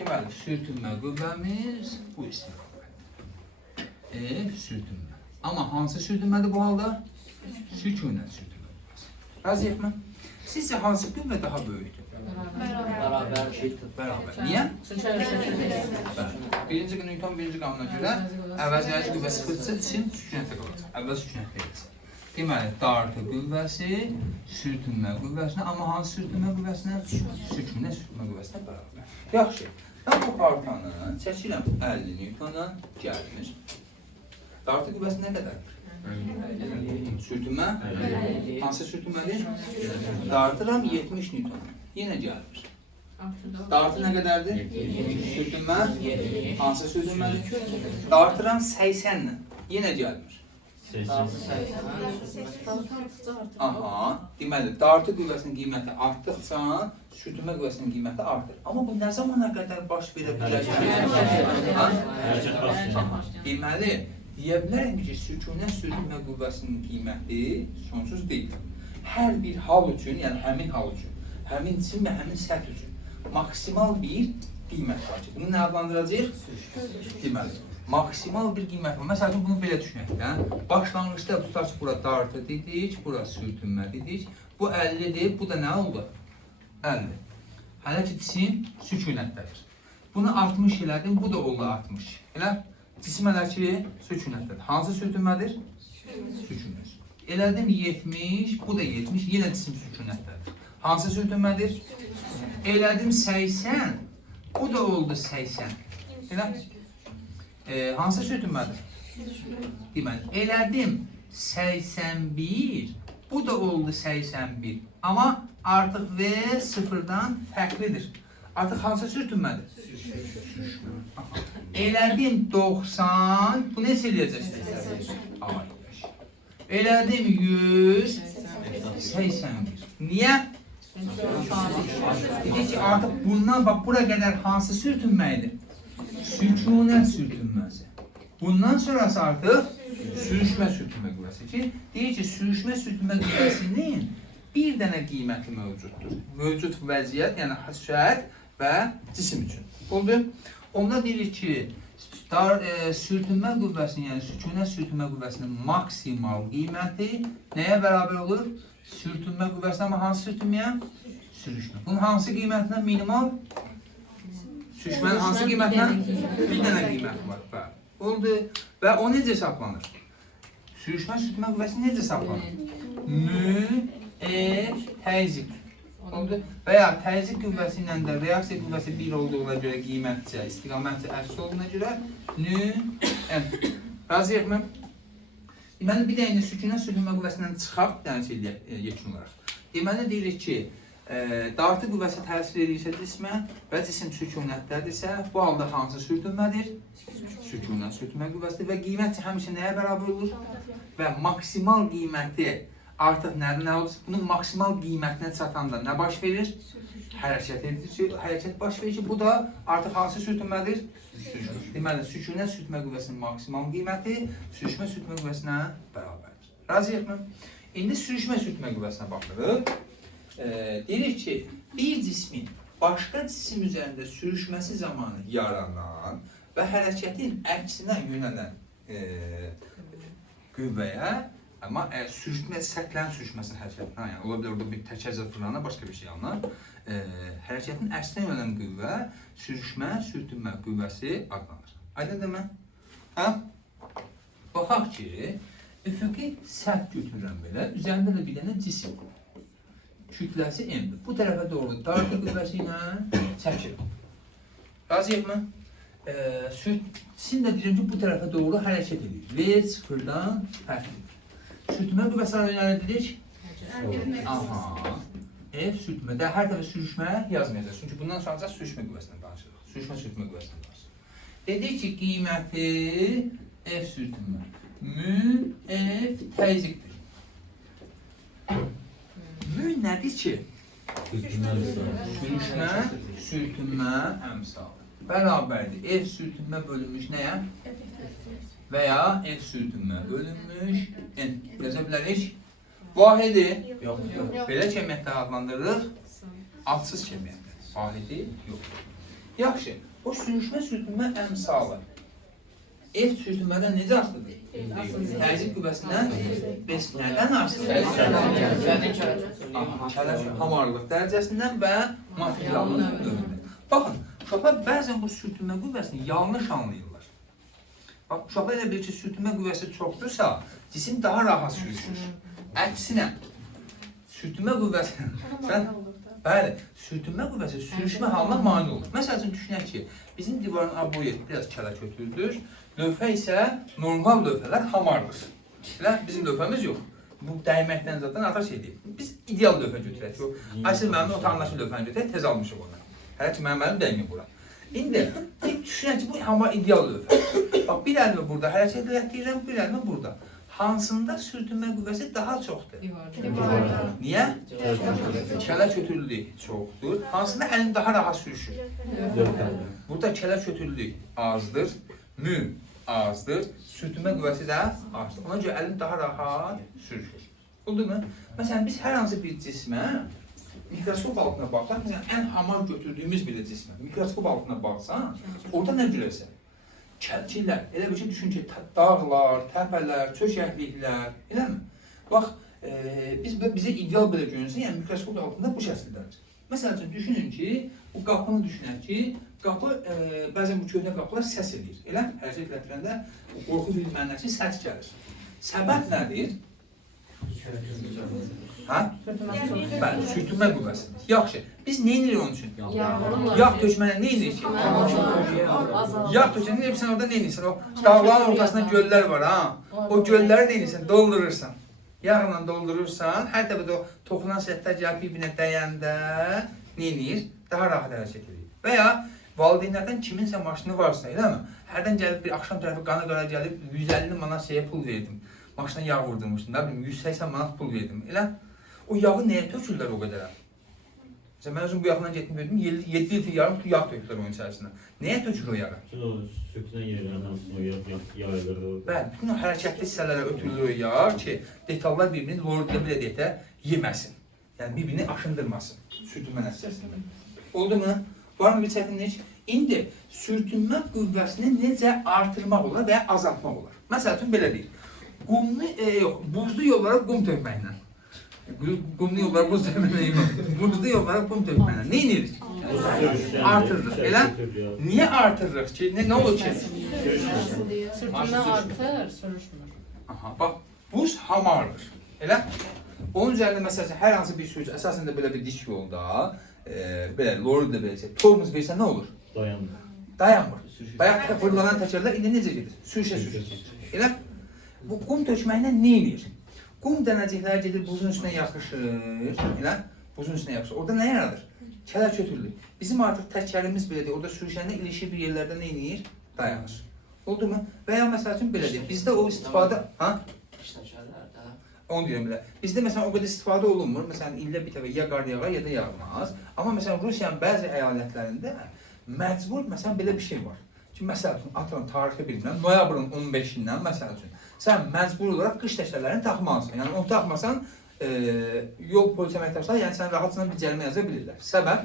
Deməli, sürtünmə qüvvəmiz bu istiqamədir. Sürtünmə. Amma hansı sürtünmədir bu halda? Sükunət sürtünmə qüvvəsi. Razıyıq mı? Sizcə hansı qüvvə daha böyükdür? Bərabər. Niyə? Birinci Newton birinci qanuna görə əvəzləyici qüvvə sıfırsa cisim sükunətdə qalacaq. Əvvəl sükunətdə qalacaq. Deməli, dartı qüvvəsi sürtünmə qüvvəsinə, amma hansı sürtünmə qüvvəsinə? Sükunət sürtünmə qüvvəsinə bərabər. Yaxşı, mən bu partanı çəkirəm 50 Newtona gəlmir. Dartı qüvvəsi nə qədərdir? Sürtünmə? Hansı sürtünmədir? Dartıram 70 Newton. Yenə gəlmir. Dartı nə qədərdir? Sürtünmə? Hansı sürtünmədir? Dartıram 80 ilə. Yenə gəlmir. Aha, deməli, dartı qüvvəsinin qiyməti artdıqca, sürtünmə qüvvəsinin qiyməti artır. Amma bu nə zamana qədər baş verə bilər? Deməli, deyə bilərəm ki, sükunət sürtünmə qüvvəsinin qiyməti sonsuz deyil. Hər bir hal üçün, yəni həmin hal üçün, həmin cisim və həmin səth üçün maksimal bir qiymət var ki, bunu nə adlandıracaq? Deməli, maksimal bir qiymət var. Məsəl üçün, bunu belə düşünək də, başlanğıçda tutaq ki, bura dartı dedik, bura sürtünmə dedik, bu 50'dir, bu da nə oldu? 50. Hələ ki cisim sükunətdədir. Bunu 60 elədim, bu da oldu 60. Elə cisim hələ ki sükunətdədir. Hansı sürtünmədir? Sükunət. Elədim 70, bu da 70, yenə cisim sükunətdədir. Hansı sürtünmədir? Elədim 80, bu da oldu 80. Elə? Hansı sürtünmədir? Deməli, elədim 81, bu da oldu 81. Amma artıq V sıfırdan fərqlidir. Artıq hansı sürtünmədir? Elədim 90, bu ne eləyəcək? Elədim 100, 81. Niyə? Dedik ki, artıq bundan bax, bura qədər hansı sürtünmə idi? Sükunət sürtünməsi. Bundan sonrası artıq sürüşmə sürtünmə qüvvəsi ki, deyir ki, sürüşmə sürtünmə qüvvəsinin bir dənə qiyməti mövcuddur. Mövcud vəziyyət, yəni sürət və cisim üçün. Oldu? Onda deyirik ki, sürtünmə qüvvəsinin, yəni sükunət sürtünmə qüvvəsinin maksimal qiyməti nəyə bərabər olur? Sürtünmə qüvvəsi, amma hansı sürtünməyə? Sürüşmə. Bunun hansı qiymətinə minimal? Sürüşmənin hansı qiymətinə? Bir dənə qiymət var. Oldu. Və o necə hesablanır? Sürüşmə sürtünmə qüvvəsi necə hesablanır? Mü, təzyiq. Oldu. Və ya təzyiq qüvvəsi ilə də reaksiya qüvvəsi 1 olduğuna görə qiymətcə, istiqamətcə əks olduğuna görə nü, m. Razıyıqmı? Deməli, bir də indi sükunət sürtünmə qüvvəsindən çıxaq, dənəcə yekun olaraq. Deməli, deyirik ki, dartı qüvvəsi təsir edirsə cismə və cisim sükunətdədirsə, bu halda hansı sürtünmədir? Sükunət sürtünmə qüvvəsidir və qiymət həmişə nəyə bərabər olur? Və maksimal qiyməti artıq nə olur? Bunun maksimal qiymətinə çatanda nə baş verir? Hərəkət baş verir ki, bu da artıq hansı sürtünmədir? Deməli, sükunət sürtünmə qüvvəsinin maksimal qiyməti sürüşmə sürtünmə qüvvəsinə bərabərdir. Razıyıqmı? İndi sürüşmə sürtünmə qüvvəsinə baxırıq. Deyirik ki, bir cismin başqa cisim üzərində sürüşməsi zamanı yaranan və hərəkətin əksinə yönələn qüvvəyə, amma sürüşmə, sətlərin sürüşməsi hərəkətinə, yəni ola bilər orada bir təkəcə fırlana, başqa bir şey alınar. Hərəkətin əksinə yönələn qüvvə sürüşmə, sürtünmə qüvvəsi adlanır. Aydındır mı? Hə? Baxaq ki, üfüqi səth götürürəm belə, üzərində də bir dənə cisim. Kütləsi M-dir. Bu tərəfə doğru dartı qüvvəsi ilə çəkir. Razıyıqmı? Sizin də deyirəm ki, bu tərəfə doğru hərəkət edir. V sıfırdan fərqlidir. Sürtünmə qüvvəsi ilə yönəldirik. Aha. F sürtünmədə hər dəfə sürüşmə yazmayacaq. Çünki bundan sonra sürüşmə qüvvəsindən danışırıq. Sürüşmə sürtünmə qüvvəsindən danışırıq. Dedik ki, qiyməti F sürtünmə. Mü F təzyiqdir. Mü nədir ki? Sürüşmə, sürtünmə əmsalı. Bərabərdir. F sürtünmə bölünmüş nəyə? Və ya F sürtünmə bölünmüş N. Yaza bilərik. Vahidi yox. Belə kəmiyyətlə adlandırırıq. Adsız kəmiyyətlə. Vahidi yox. Yaxşı. O sürüşmə sürtünmə əmsalı. F sürtünmədən necə asılıdır? Təzyiq qüvvəsindən nədən asılıdır? Hamarlıq dərəcəsindən və materialın ömründən. Baxın, uşaqlar bəzən bu sürtünmə qüvvəsini yanlış anlayırlar. Bax, uşaqlar elə bilir ki, sürtünmə qüvvəsi çoxdursa, cisim daha rahat sürüşür. Əksinə, sürtünmə qüvvəsi, bəli, sürtünmə qüvvəsi sürüşmə halına mane olur. Məsəl üçün, düşünək ki, bizim divarın aboyet biraz kələ kötürdür, lövhə isə normal lövhələr hamardır. Bizim lövhəmiz yox. Bu dəyməkdən zaten ata şey deyil. Biz ideal lövhə götürək. Əsl mənim otağındakı lövhəni götürək, tez almışıq onu. Hələ ki, mənim dəymir bura. İndi, düşünək ki, bu hamar ideal lövhə. Bax, bir əlimi burada hərəkət etdirirəm, bir əlimi burada. Hansında sürtünmə qüvvəsi daha çoxdur? Divarda. Niyə? Kələ kötürlülük çoxdur. Hansında əlim daha rahat sürüşür? Burada kələ kötürlülük azdır, mü azdır, sürtünmə qüvvəsi də azdır. Ona görə əlim daha rahat sürüşür. Oldu mu? Məsələn, biz hər hansı bir cismə mikroskop altına baxsaq, ən hamar götürdüyümüz bir cismə mikroskop altına baxsan, orada nə görərsən? Kəlkilər, elə bir şey düşün ki, dağlar, təpələr, çökəkliklər, eləmi? Bax, bizə ideal belə görünsə, yəni mikroskop altında bu şəkildədir. Məsəl üçün, düşünün ki, bu qapını düşünək ki, qapı, bəzən bu köhnə qapılar səs edir. Elə hərəkət etdirəndə qorxu bilməyənlər üçün səs gəlir. Səbəb nədir? Hə? Bəli, sürtünmə qüvvəsidir. Yaxşı, biz nə edirik onun üçün? Yağ tökmənə nə edirik? Yağ tökmənə nə edirsən, orada nə edirsən? O dağların ortasında göllər var, ha? O gölləri nə edirsən? Doldurursan. Yağla doldurursan, hər dəfə də o toxunan səthlər gəlib bir-birinə dəyəndə nə edir? Daha rahat hərəkət edir. Və ya valideynlərdən kiminsə maşını varsa, eləmi? Hərdən gəlib bir axşam tərəfi qana-qara gəlib 150 manat şeyə pul verdim. Maşına yağ vurdurmuşdum, nə bilim 180 manat pul verdim. Elə o yağı nəyə tökürlər o qədərə? Məsələn, mən özüm bu yaxından getdim, verdim, 7 litr yarım yağ tökürlər onun içərisinə. Nəyə tökür o yağı? Bütün o sürtünən yerlərdən aslında o yağ yayılır. Bəli, bütün o hərəkətli hissələrə ötürülür o yağ ki, detallar bir-birini lorda belə deyək də yeməsin. Yəni bir-birini aşındırmasın sürtünmə nəticəsində. Oldu mu? Var mı bir çətinlik? İndi sürtünmə qüvvəsini necə artırmaq olar və ya azaltmaq olar? Məsəl üçün belə deyil. Buzlu yollara qum tökməklə. Qumlu yollara buz tökməklə yox. Buzlu yollara qum tökməklə. Nə edirik? Artırırıq. Elə? Niyə artırırıq ki? Nə olur ki? Sürtünmə artır, sürüşmür. Aha, bax, buz hamardır. Elə? Onun üzərində məsələn hər hansı bir sürücü əsasında belə bir dik yolda, belə lorry da belə tormuz versə nə olur? Dayanmır. Bayaq fırlanan təkərlər indi necə gedir? Sürüşə. Elə? Bu qum tökməklə nə edir? Qum dənəcikləri gedir buzun üstünə yaxışır. Elə? Buzun üstünə yaxışır. Orada nə yaradır? Kələr kötürülür. Bizim artıq təkərimiz belə deyil. Orada sürüşəndə ilişir bir yerlərdə nə edir? Dayanır. Oldu mu? Və ya məsəl üçün belə deyil. Bizdə o istifadə... Onu deyirəm belə. Bizdə məsələn o qədər istifadə olunmur. Məsələn ildə bir dəfə ya qar yağar ya da yağmaz. Amma məsələn Rusiyanın bəzi əyalətlərində məcbur məsələn belə bir şey var. Ki məsəl üçün atıram tarixi bilmirəm. Noyabrın 15-dən məsəl üçün sən məcbur olaraq qış təşkillərini taxmalısan. Yəni onu taxmasan yol polis əməkdaşları yəni sən rahatlıqla bir cərimə yaza bilirlər. Səbəb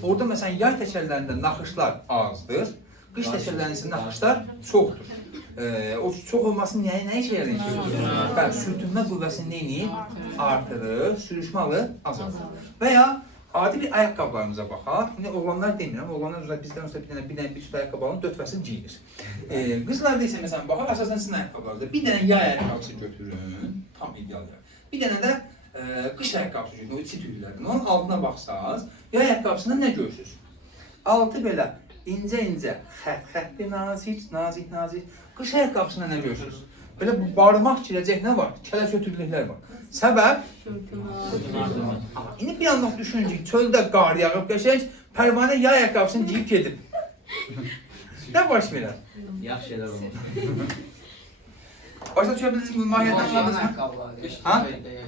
orada məsələn yay təkərlərində naxışlar azdır. Qış təkərlərində isə naxışlar çoxdur. O çox olmasının nə işə yarayır? Bəli, sürtünmə qüvvəsini neyini artırır, sürüşmə alır, azalır. Və ya adi bir ayaqqabılarımıza baxaq. İndi oğlanlar demirəm, oğlanlar bizdən öncə bir dənə bir süt ayaqqabının dötməsini geyinir. Qızlarda isə məsələn baxaq, əsasən sizin ayaqqabılarınızda bir dənə yay ayaqqabısı götürün, tam ideal yer. Bir dənə də qış ayaqqabısı götürün, o içi tüylərdən. Onun altına baxsaq, yay ayaqqabısında nə görürsünüz? Altı belə incə-incə, xətt-xəttli, nazik. Qış ayaqqabısında nə görürsünüz? Belə barmaq girəcək nə var? Kələ kötürlüklər var. Səbəb? İndi bir anlıq düşünün ki, çöldə qar yağıb qəşəng, Pərvanə yay ayaqqabısını giyib gedib. Nə baş verər? Yaxşı şeylər olur. Başa düşə bilirsiniz, mahiyyətən anladınız mı?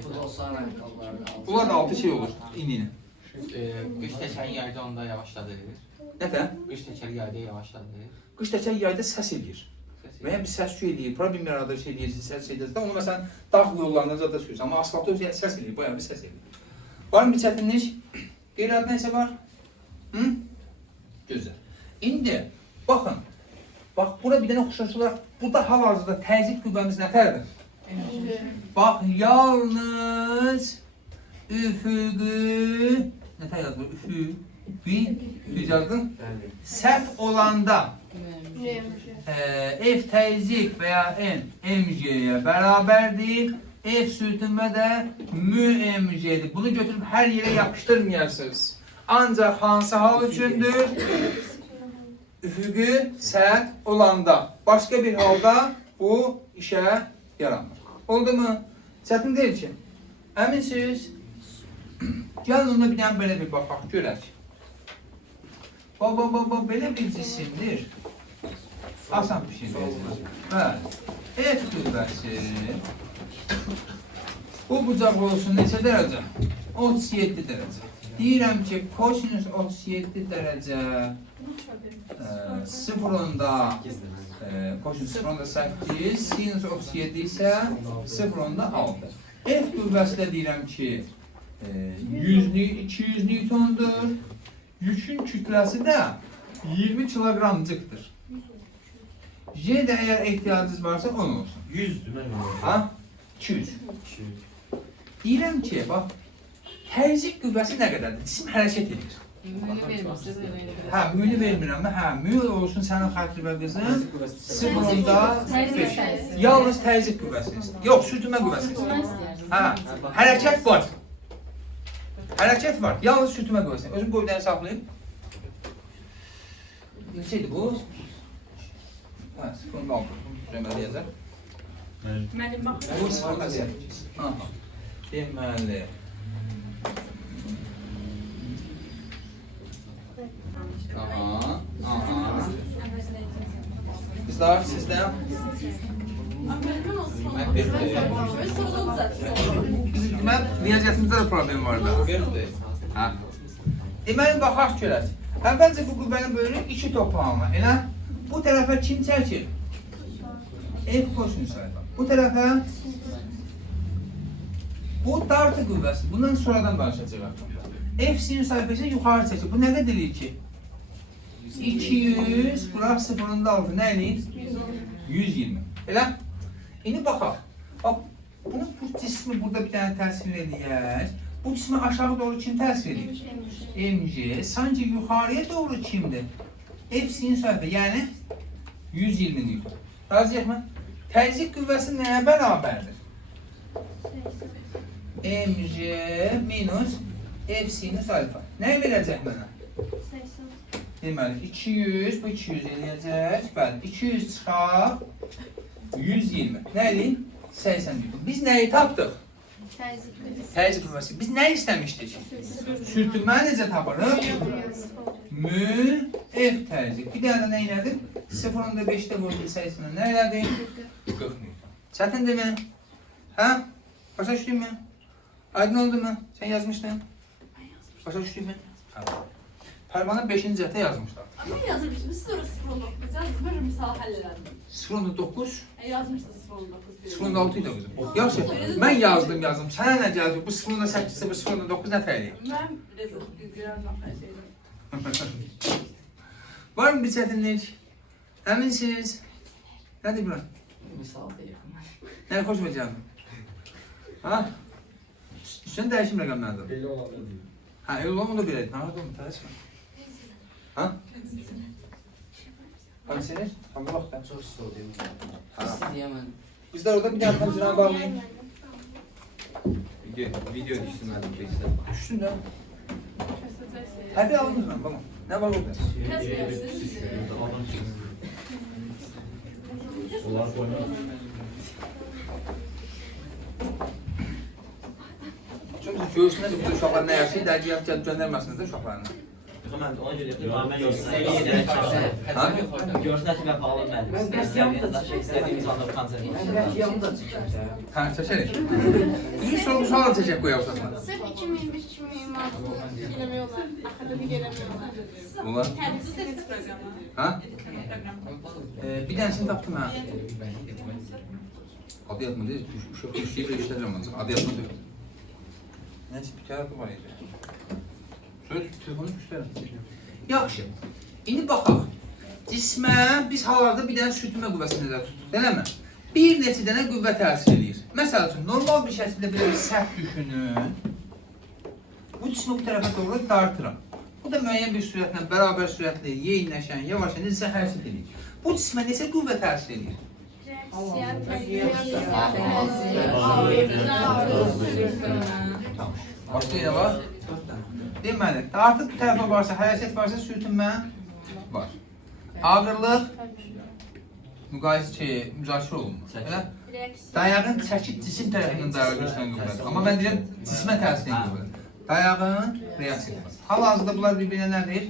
Futbolçular ayaqqabıları. Bunlar da altı şey olur, indini. Qış təkəri yayda onda yavaşladır. Nətə? Qış təkəri yayda yavaşladır. Qış təkər yayda səs edir. Və ya bir səs-küy eləyir, problem yaradır, şey eləyirsin, səs edirsən. Onu məsələn, dağ yollarında da sürürsən, amma asfaltda səs eləyir, bayağı bir səs eləyir. Var mı bir çətinlik? Qeyri-adı nəsə var? Gözəl. İndi, baxın, bax, bura bir dənə xüsusi olaraq, burada hal-hazırda təzyiq qüvvəmiz nətərdir? Bax, yalnız üfüqü, nətər yazılır? Üfüqü, yazdın? Səhv olanda F təzyiq və ya N mg'yə bərabərdir. F sürtünmə də mg'dir. Bunu götürüb hər yerə yapışdırmayasınız. Ancaq hansı hal üçündür? Üfüqü sərt olanda. Başqa bir halda bu işə yaramır. Oldu mu? Çətin deyil ki. Əminsiniz? Gəlin ona bir dənə belə bir baxaq, görək. Belə bir cisimdir. Asan bir şey deyəcək. Bəli. F qüvvəsi bu bucaq olsun neçə dərəcə? 37 dərəcə. Deyirəm ki, kosinüs 37 dərəcə sıfırında kosinüs sıfırında 8, sinüs 37 isə sıfırında 6. F qüvvəsi də deyirəm ki 200 newtondur. Yükün kütləsi də 20 kilogramcıqdır. J də əgər ehtiyacınız varsa 10 olsun. 100'dür mən. Ha? 200. Deyirəm ki, bax, təzyiq qüvvəsi nə qədərdir? Cisim hərəkət edir. Ümumi vermişsiniz, elə. Hə, müyünü vermirəm mən. Hə, müyün olsun sənin xatirə qızım. 0.5. Yalnız təzyiq qüvvəsini istəyir. Yox, sürtünmə qüvvəsini istəyir. Hə, hərəkət var. Hərəkət var. Yalnız sürtünmə qüvvəsini. Özüm qoyduğunu saxlayım. Neçəydi bu? Hə, 0.6. Deməli yazar. Mənim bax. Bu 0.8. Aha. Deməli. Aha, aha. Kızlar sizden. Ben riyaziyyatımızda da problem vardı. Ha. Deməli baxaq görək. Əvvəlcə bu qüvvəni bölünür iki toplamı. Elə bu tərəfə kim çəkir? F kosinüs alfa. Bu tərəfə bu dartı qüvvəsi. Bundan sonradan danışacağıq. F sinüs alfa isə yuxarı çəkir. Bu nə qədər eləyir ki? 200 bırak 0.6 nə eləyir? 120. Elə? İndi baxaq. Bax, bu cismi burada bir dənə təsvir edək. Bu cismi aşağı doğru kim təsvir edir? MG. Sanki yuxarıya doğru kimdir? F sinüs alfa, yəni 120 Newton. Razıyıq mı? Təzyiq qüvvəsi nəyə bərabərdir? MG minus F sinüs alfa. Nə verəcək mənə? Deməli, 200, bu 200 eləyəcək. Bəli, 200 çıxaq, 120. Nə eləyim? 80 Newton. Biz nəyi tapdıq? Təzyiq qüvvəsi. Biz nə istəmişdik? Sürtünməni necə taparıq? Mü F təzyiq. Bir dənə nə elədik? 0.5-də vurdu 80-ə. Nə elədik? 40 Newton. Çətindir mi? Hə? Başa düşdün mü? Aydın oldu mu? Sən yazmışdın? Başa düşdün mü? Pərvanı 5-ci cəhətə yazmışlar. Ama yazmışsınız, siz orası 0.9 yazdınız, böyle misal hallederdim. 0.9? Yazmışsınız 0.9. 0.6 idi qızım. Yaxşı, mən yazdım. Sənə nə gəldi? Bu 0.8, bu 0.9 nə fərqi? Ben biraz daha şeydim. Var mı bir çətinlik? Əminsiniz? Nədir bura? Misal deyirəm. Nə xoşmayacağım? Ha? Üstünə dəyişim rəqəmlərdir. Belli olanlar değil. Ha, elə olan onu da verədik. Ha, doğru, tələsmə. Ha? Hani senin? Hamı bax da. Çox istəyirəm. Ha. İstəyirəm. Bizlər orada bir dənə təmizlənə bağlayın. Video düştüm ben. Düşsün də. Həbi alınız mən, bana. Nə var orada? Onlar koymuyor. Çünki göğsündə bu uşaqlar nə yaşayır, dərgiyyat göndərməsiniz də uşaqlarını. Mən ona görə Mən görsənət və bağlı müəllim. İstədiyimiz anda bu konserti. Ha, çəkərik. Bizim sorğu-suala çəkək qoyaq uşaqlar. Sırf 2025-2026 gelemiyorlar. Akademi gelemiyorlar. Bunlar? Kendisi Ha? Bir dənəsini tapdım ha. Adı yatmadı, uşaq düşüyü və işləyəcəm ancaq. Adı yatmadı. Nəysə, bir kərəti var idi. Söz, telefonu göstərin. Yaxşı. İndi baxaq. Cismə biz hal-hazırda bir dənə sürtünmə qüvvəsini nəzərdə tutduq, eləmi? Bir neçə dənə qüvvə təsir edir. Məsəl üçün, normal bir şəkildə belə bir sərt düşünün. Bu cismi bu tərəfə doğru dartıram. Bu da müəyyən bir sürətlə, bərabər sürətlə, yeyinləşən, yavaşən necə hərəkət edir. Bu cismə neçə qüvvə təsir edir? Tamam. Başqa yerə var? Deməli, dartıb bu tərəfə varsa, hərəkət varsa, sürtünmə var. Ağırlıq müzakirə olunmur. Elə? Dayağın çəkib cisim tərəfindən dayağı göstərən qüvvədir. Amma mən deyirəm, cismə təsir edən qüvvədir. Dayağın reaksiya. Hal-hazırda bunlar bir-birinə nədir?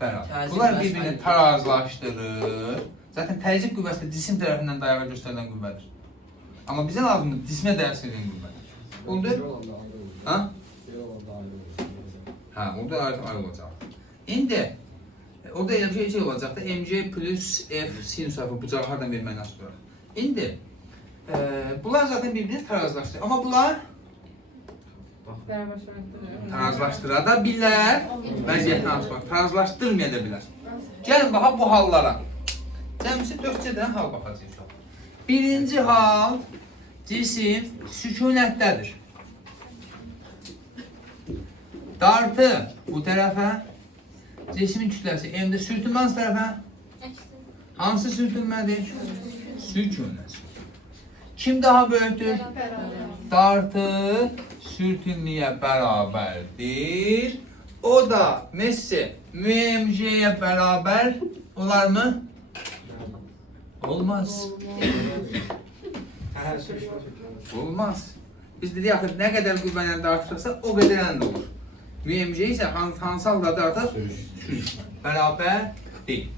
Bərabər. Bunlar bir-birini tarazlaşdırır. Zaten təzyiq qüvvəsi də cisim tərəfindən dayağı göstərilən qüvvədir. Amma bizə lazımdır cismə təsir edən qüvvədir. Oldu? Ha? Ha, orada ayrı olacaq. İndi orada elə bir şey olacaq da mg plus f sinüs alfa bucağı hardan verməyini asılır. İndi bunlar zaten bir-birini tarazlaşdırır. Amma bunlar tarazlaşdıra da bilər, vəziyyətini açmaq, tarazlaşdırmaya da bilər. Gəlin baxaq bu hallara. Cəmisi 4 cədən hal baxacaq. Birinci hal cisim sükunətdədir. Dartı bu tərəfə. Cismin kütləsi M-də. Sürtünmə hansı tərəfə? Hansı sürtünmədir? Sürtünməsi. Kim daha böyükdür? Dartı sürtünməyə bərabərdir. O da Messi MMC'ye bərabər olar mı? Olmaz. Olmaz. Biz dedik axı nə qədər qüvvəni artırırsa o qədər də olur. MMC isə hansı hallarda artar? Sürüşmə. Bərabər deyil.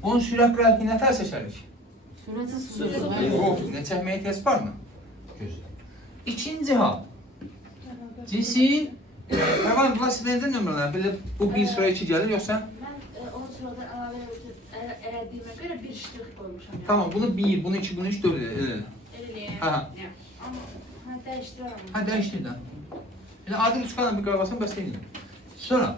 Bunun sürət qrafiyi nə tər seçərik? Yox, nə çəkməyə ehtiyac varmı? İkinci hal. Cisim Hemen klasiflerde nömrələr, belə bu bir sıra 2 gəlir, yoxsa? Mən onu sıradan əlavə elədiyimə görə bir ştrix qoymuşam. Tamam, bunu 1, bunu 2, bunu 3, 4 elə. Eləyəm. Ha. Amma dəyişdirərəm. Ha, dəyişdir də. Yəni, adi üçkanla bir qaralasan, bəs deyil. Sonra,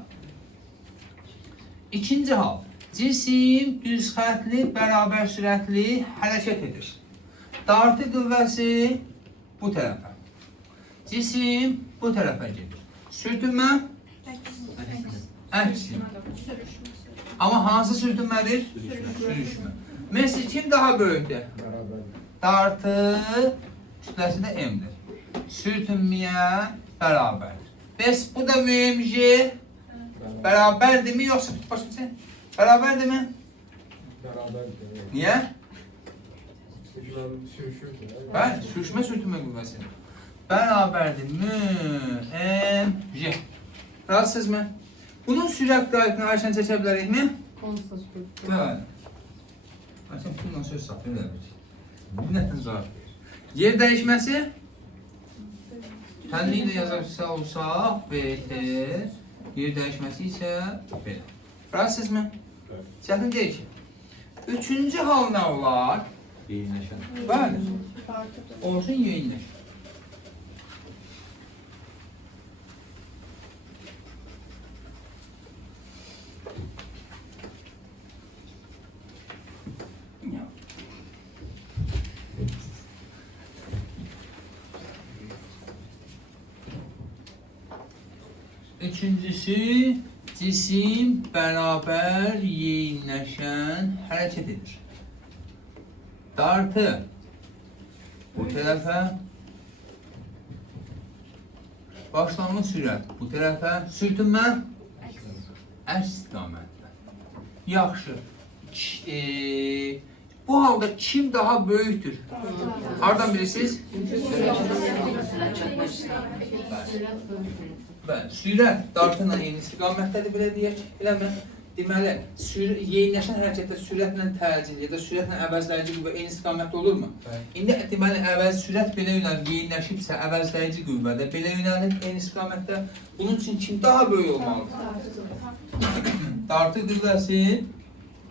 ikinci hal. Cisim düz xətli, bərabər sürətli hərəkət edir. Dartı qüvvəsi bu tərəfə. Cisim bu tərəfə gedir. Sürtünmə əksin. Amma hansı sürtünmədir? Sürüşmə. Messi kim daha böyükdür? Dartı kütləsi də M-dir. Sürtünməyə bərabərdir. Bəs bu da MMC bərabərdirmi yoxsa başımızı? Bərabərdirmi? Bərabərdir. Niyə? Sürüşür. Bəli, sürüşmə sürtünmə qüvvəsidir. Bərabərdir MMC. Razısınız mı? Bunun sürət qrafikini Ayşən çəkə bilərikmi? Bəli. Ayşən bundan söz satır eləmiş. Bu nədən zarf verir? Yer dəyişməsi? Tənliyi də yazarsa olsa BT. Yer dəyişməsi isə belə. Razısınız mı? Çətin deyil ki. Üçüncü hal nə olar? Yeyinləşən. Bəli. Olsun yeyinləşən. Üçüncüsü, cisim bərabər yeyinləşən hərəkət edir. Dartı bu tərəfə, başlanğıc sürət bu tərəfə, sürtünmə əks istiqamətdə. Yaxşı. Bu halda kim daha böyükdür? Hardan bilirsiniz? Bəli, sürət dartıyla eyni istiqamətdədir, belə deyək, eləmə. Deməli, yeyinləşən hərəkətdə sürətlə təcil ya da sürətlə əvəzləyici qüvvə eyni istiqamətdə olurmu? İndi deməli, sürət belə yönəlir, yeyinləşibsə əvəzləyici qüvvə də belə yönəlir eyni istiqamətdə. Bunun üçün kim daha böyük olmalıdır? Dartı qüvvəsi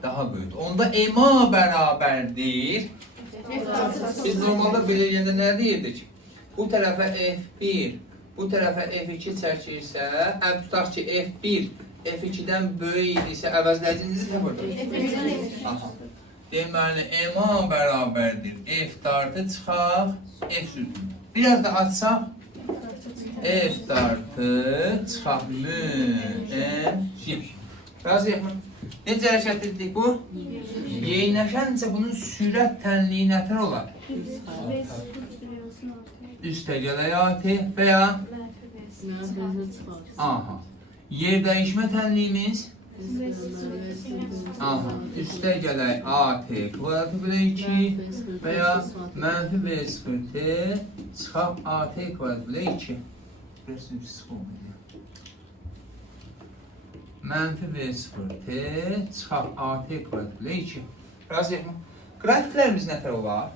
daha böyükdür. Onda EMA bərabərdir. Biz normalda belə yerdə nə deyirdik? Bu tərəfə F1, bu tərəfə F2 çəkirsə, tutaq ki, F1 F2-dən böyük idisə, əvəzləyicinizi tapırdır. Deməli, EMA bərabərdir. F dartı çıxaq, F sürtünmə. Biraz da açsaq, F dartı çıxaq, M, razıyıq mı? Necə hərəkət etdik bu? Yeyinləşəncə bunun sürət tənliyi nətər olar? Üstə gələyati və ya aha. Yer dəyişmə tənliyimiz aha. Üstə gələk AT kvadratı bölü 2 və ya mənfi V0T çıxaq AT kvadratı bölü 2. Mənfi V0T çıxaq AT kvadratı bölü 2. Razıyıq mı? Qrafiklərimiz nətər olar?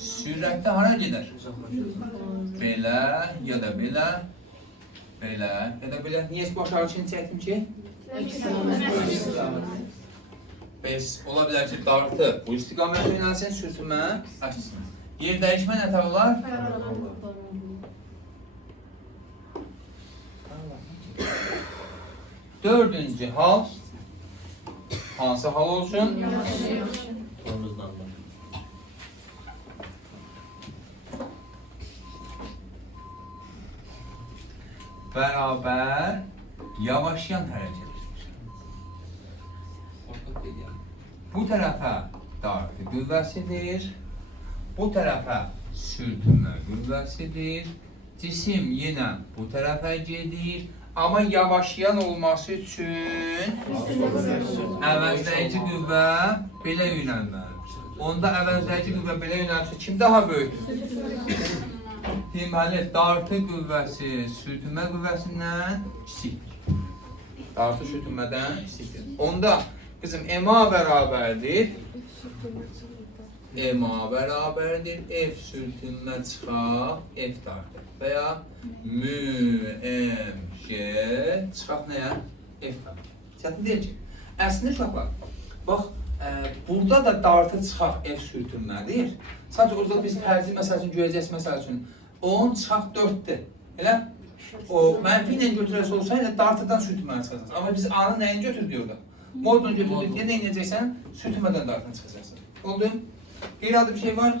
Sürətdə hara gedər? Belə ya da belə. Belə ya da belə. Niyə baş ağrı çəkdim ki? Bəs ola bilər ki, dartı bu istiqamətə yönəlsin, sürtünmə açsın. Yer dəyişmə nətər olar? Dördüncü hal hansı hal olsun? Tormuzdan da. bərabər yavaşlayan hərəkət. Bu tərəfə dartı qüvvəsidir, bu tərəfə sürtünmə qüvvəsidir. Cisim yenə bu tərəfə gedir, amma yavaşlayan olması üçün əvəzləyici qüvvə belə yönəlməlidir. Onda əvəzləyici qüvvə belə yönəlsə kim daha böyükdür? Deməli, dartı qüvvəsi sürtünmə qüvvəsindən kiçikdir. Dartı sürtünmədən kiçikdir. Onda qızım MA bərabərdir. MA bərabərdir. F sürtünmə çıxaq, F dartı. Və ya MG çıxaq nəyə? F dartı. Çətin deyil ki. Əslində uşaqlar, bax, burada da dartı çıxaq F sürtünmədir. Sadəcə orada biz tərcih məsəl üçün görəcəyiz məsəl üçün 10 çıxaq 4-dür. Elə? O mənfi ilə götürəsi olsaydı dartıdan sürtünməni çıxacaqsın. Amma biz A-nı nəyin götürdük orada? Modunu götürdük diye ne ineceksen sürtünmeden dartını çıkacaksın. Oldu? Qeyri-adi bir şey var.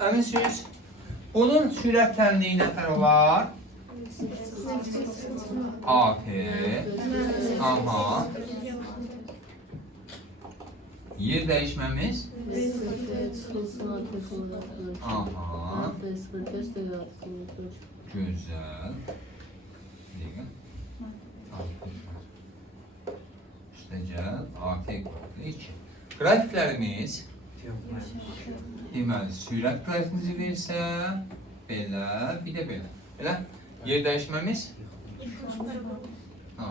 Əminsiniz. Bunun sürət tənliyi nə tər olar? AT. Aha. Yer dəyişməmiz? Aha. Gözəl. Deyək. Üstəcəl, AT qrupu 2. Qrafiklərimiz deməli, sürət qrafikimizi versə, belə, bir də belə. Belə, yer dəyişməmiz? Ha.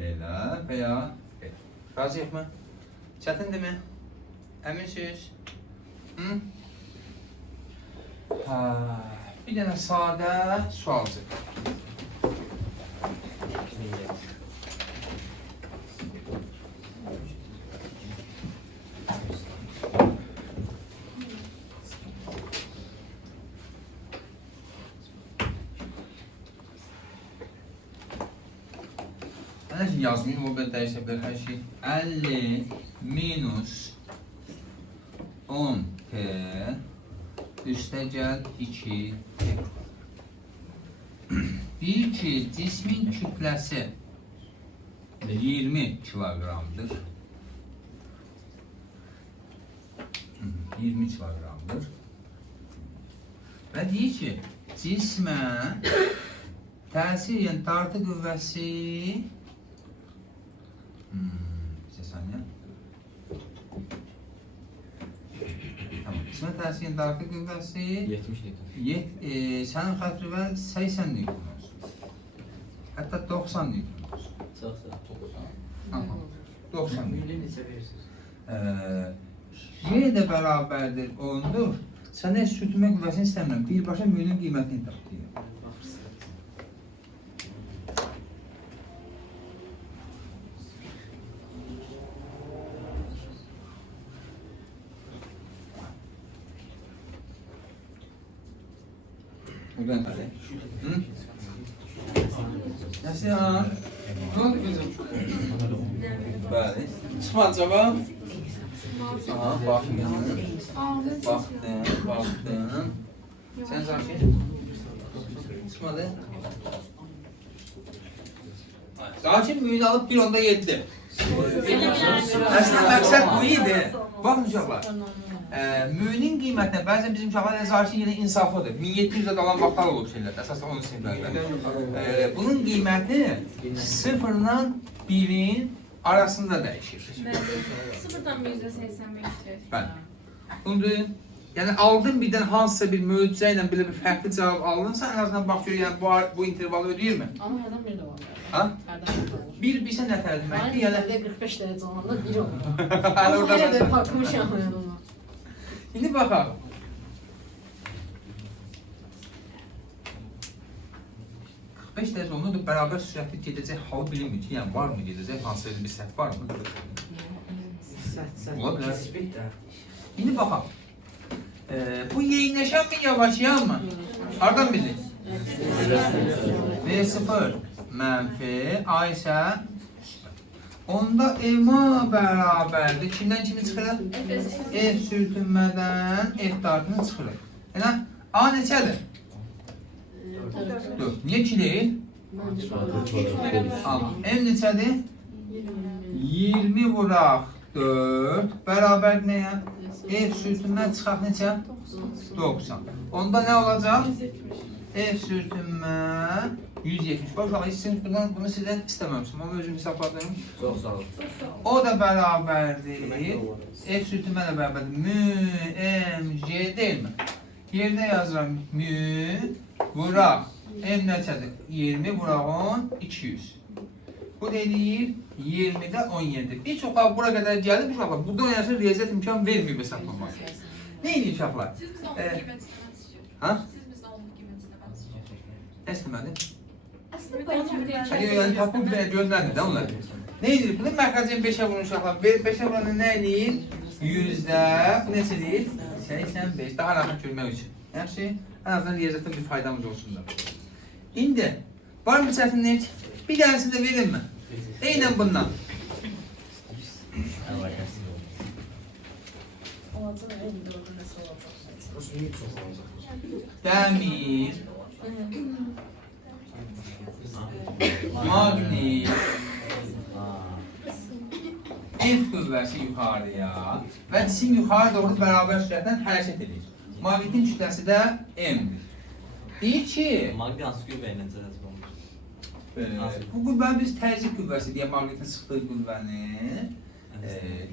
Belə və ya belə. Razıyıq mı? Çətindir mi? Əminsiniz? Hı? Bir dənə sadə sualcıq. Hər şey yazmayayım, o qədər dəyişə bilər hər şey. 50 minus 10T üstəgəl 2 bir ki, cismin kütləsi 20 kiloqramdır. 20 kiloqramdır. Və deyir ki, cismə təsir edən dartı qüvvəsi bir saniyə. Cismə təsir edən dartı qüvvəsi 70 Newton. Sənin xətrivə 80 Newton olsun. Hətta 90 Newton olsun. Sağ. 90 Newton. Milli neçə verirsiniz? Y də bərabərdir 10-dur. Sənə sürtünmə qüvvəsini istəmirəm. Birbaşa mühünün qiymətini tap deyir. Buradan hadi. Hı? Nasıl ya? Ne oldu kızım? Bəli. Çıxmadı cavab. Aha, baxdın. Baxdın. Sən Zakir? Çıxmadı. Zakir mühünü alıp 1.7. Əslində məqsəd bu idi. Baxın uşaqlar. Mühünün qiymətinə bəzən bizim uşaqlar Zakir yenə insaflıdır. 1700'də qalan vaxtlar olub şeylər. Əsasında 10 sinirlərdə. Bunun qiyməti 0-dan 1'in arasında dəyişir. 0'dan %85'dir. Bəli. Bunu duyun. Yəni aldın birdən hansısa bir möcüzə ilə belə bir fərqli cavab aldınsa, ən azından bax gör, yəni bu intervalı ödəyirmi? Ama yerden bir de var. Ha? Yerden bir de var. Bir bilsə nə tərdir Ben deməkdir? Yəni de 45 derece olanda bir olur. hələ orada Yine de məsələ. bakmışam yani ona. İndi baxaq. Beş dərəcə onunla bərabər sürətli gedəcək hal bilinmir ki, yəni var mı gedəcək, hansısa bir səhv var mı? Ola bilər. İndi baxaq. Bu yeyinləşən mi, yavaşlayan mı? Hardan bilir? V0 mənfi, A isə Onda EMA bərabərdir. Kimdən kimi çıxırıq? F sürtünmədən F dartını çıxırıq. Elə? A neçədir? 4. Niyə 2 deyil? Amma M neçədir? 20 vuraq 4 bərabər nəyə? F sürtünmə çıxaq neçə? 90. Onda nə olacaq? F sürtünmə 170. Bax, bunu sizdən istəməmişim. Onu özüm hesabladım. Çox sağ ol. O da bərabərdir. F sürtünmə də bərabərdir. Mü, MC deyilmi? Yerdə yazıram. Mü, vuraq. M neçədir? 20 vuraq 10, 200. Bu deyir 20-də 17. Bir çoxlar bura qədər gəlib uşaqlar. Burada oynasın riyaziyyat imkan verməyib hesablamaq. Nə edir uşaqlar? Siz bizdən onun qiymət istəməlisiniz. Ha? Siz bizdən onun qiymət istəməlisiniz. Nə istəmədi? Əslində Yəni tapıb göndərdi də onlar. Nə edir? Bunu mərkəzin 5-ə vurun uşaqlar. 5-ə vuranda nə edir? 100-də, bu neçədir? 85. Daha rahat görmək üçün. Yaxşı, ən azından riyaziyyatda bir faydamız olsun da. İndi, var mı çətinlik? Bir dənisini də verin mi? Eynən bundan. Olacaq, elində orada nəsə olacaq. Dəmir, maqnit, F qüvvəsi yuxarıya və cisim yuxarı doğru bərabər sürətlə hərəkət edir. Maqnitin kütləsi də M-dir. Deyir ki, Maqnit hansı qüvvə ilə necə olmuş? bu qüvvəni biz təzyiq qüvvəsi deyək, maqnitin sıxdığı qüvvəni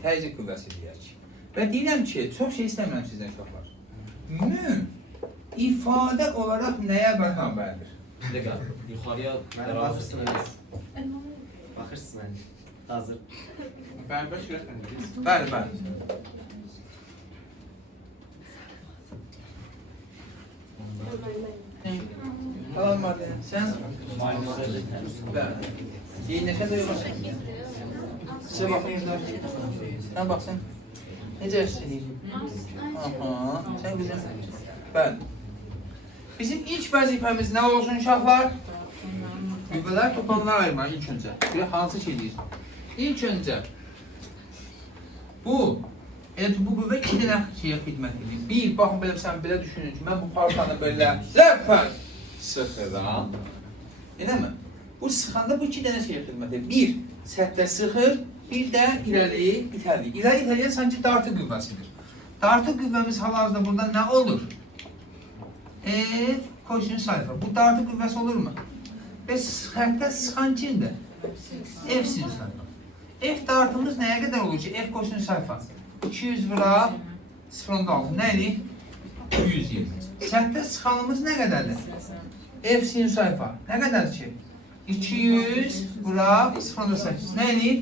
təzyiq qüvvəsi deyək. Və deyirəm ki, çox şey istəmirəm sizdən uşaqlar. Mü ifadə olaraq nəyə bərabərdir? Bir dəqiqə, yuxarıya bərabər. Baxırsınız məndə. Hazır. Bərabər sürət məndəyiz. Bəli, bəli. Tamam madde. Sen? Ben. Yayınlaşa da yok. Size bakayım da. Sen baksın. Nece istediğin? Aha. Sen güzel. Ben. Bizim ilk vəzifəmiz nə olsun uşaqlar? Qüvvələr toplamlar ayırmaq ilk öncə. Bir hansı şey deyir? İlk öncə bu qüvvə iki dənə şeyə xidmət edir. Bir, baxın belə sən belə düşünün ki, mən bu parçanı belə zərfən sıxıram. Eləmi? Bu sıxanda bu iki dənə şeyə xidmət edir. Bir, səthdə sıxır, bir də irəli itəlir. İrəli itəliyə sanki dartı qüvvəsidir. Dartı qüvvəmiz hal-hazırda burada nə olur? F kosinüs alfa. Bu dartı qüvvəsi olurmu? Və səthdə sıxan kimdir? F sinüs alfa. F dartımız nəyə qədər olur ki? F kosinüs alfa. 200 vuraq 0.6. Nə edir? 120. Səthdə sıxanımız nə qədərdir? F sinüs alfa. Nə qədərdir ki? 200 vuraq 0.8. Nə edir?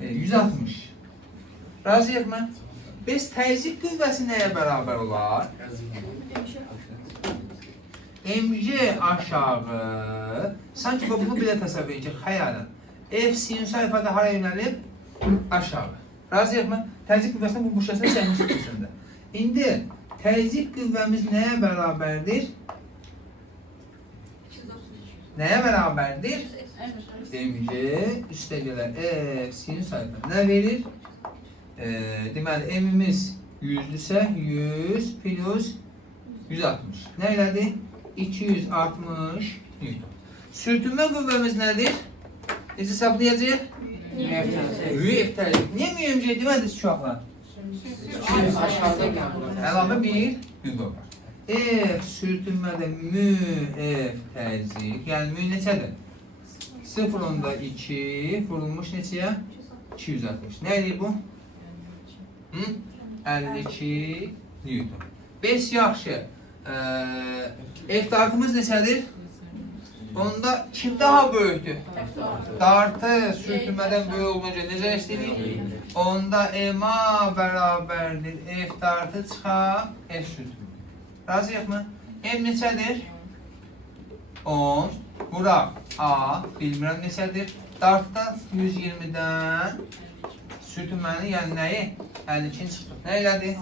160. Razıyıq mı? Biz təzyiq qüvvəsi nəyə bərabər olar? MC aşağı. Sanki bunu belə təsəvvür edin ki, xəyalən. F sinüs alfa da hara yönəlib? Aşağı. Razıyıq mı? Təzyiq qüvvəsində bu şəkildə çəkmiş qüvvəsində. İndi təzyiq qüvvəmiz nəyə bərabərdir? Nəyə bərabərdir? MC üstə gələ F sinüs alfa. Nə verir? Deməli, M-imiz 100-dürsə 100 plus 160. Nə elədi? 260 Newton. Sürtünmə qüvvəmiz nədir? Necə hesablayacaq? F təzyiq. Niyə mühümcə demədiniz uşaqlar? Əlavə bir qüvvə var. F sürtünmədə mü F təzyiq. Yəni mü neçədir? 0.2 vurulmuş neçəyə? 260. Nə edir bu? 52 Newton. 5 yaxşı. F dartımız neçədir? Onda kim daha böyükdür? Dartı sürtünmədən böyük olunca necə istəyir? Onda MA bərabərdir. F dartı çıxar, F sürtünmə. Razıyıq mı? M neçədir? 10. Vuraq A, bilmirəm neçədir? Dartdan 120-dən sürtünmənin yəni nəyi? 52-ni çıxdıq. Nə elədi?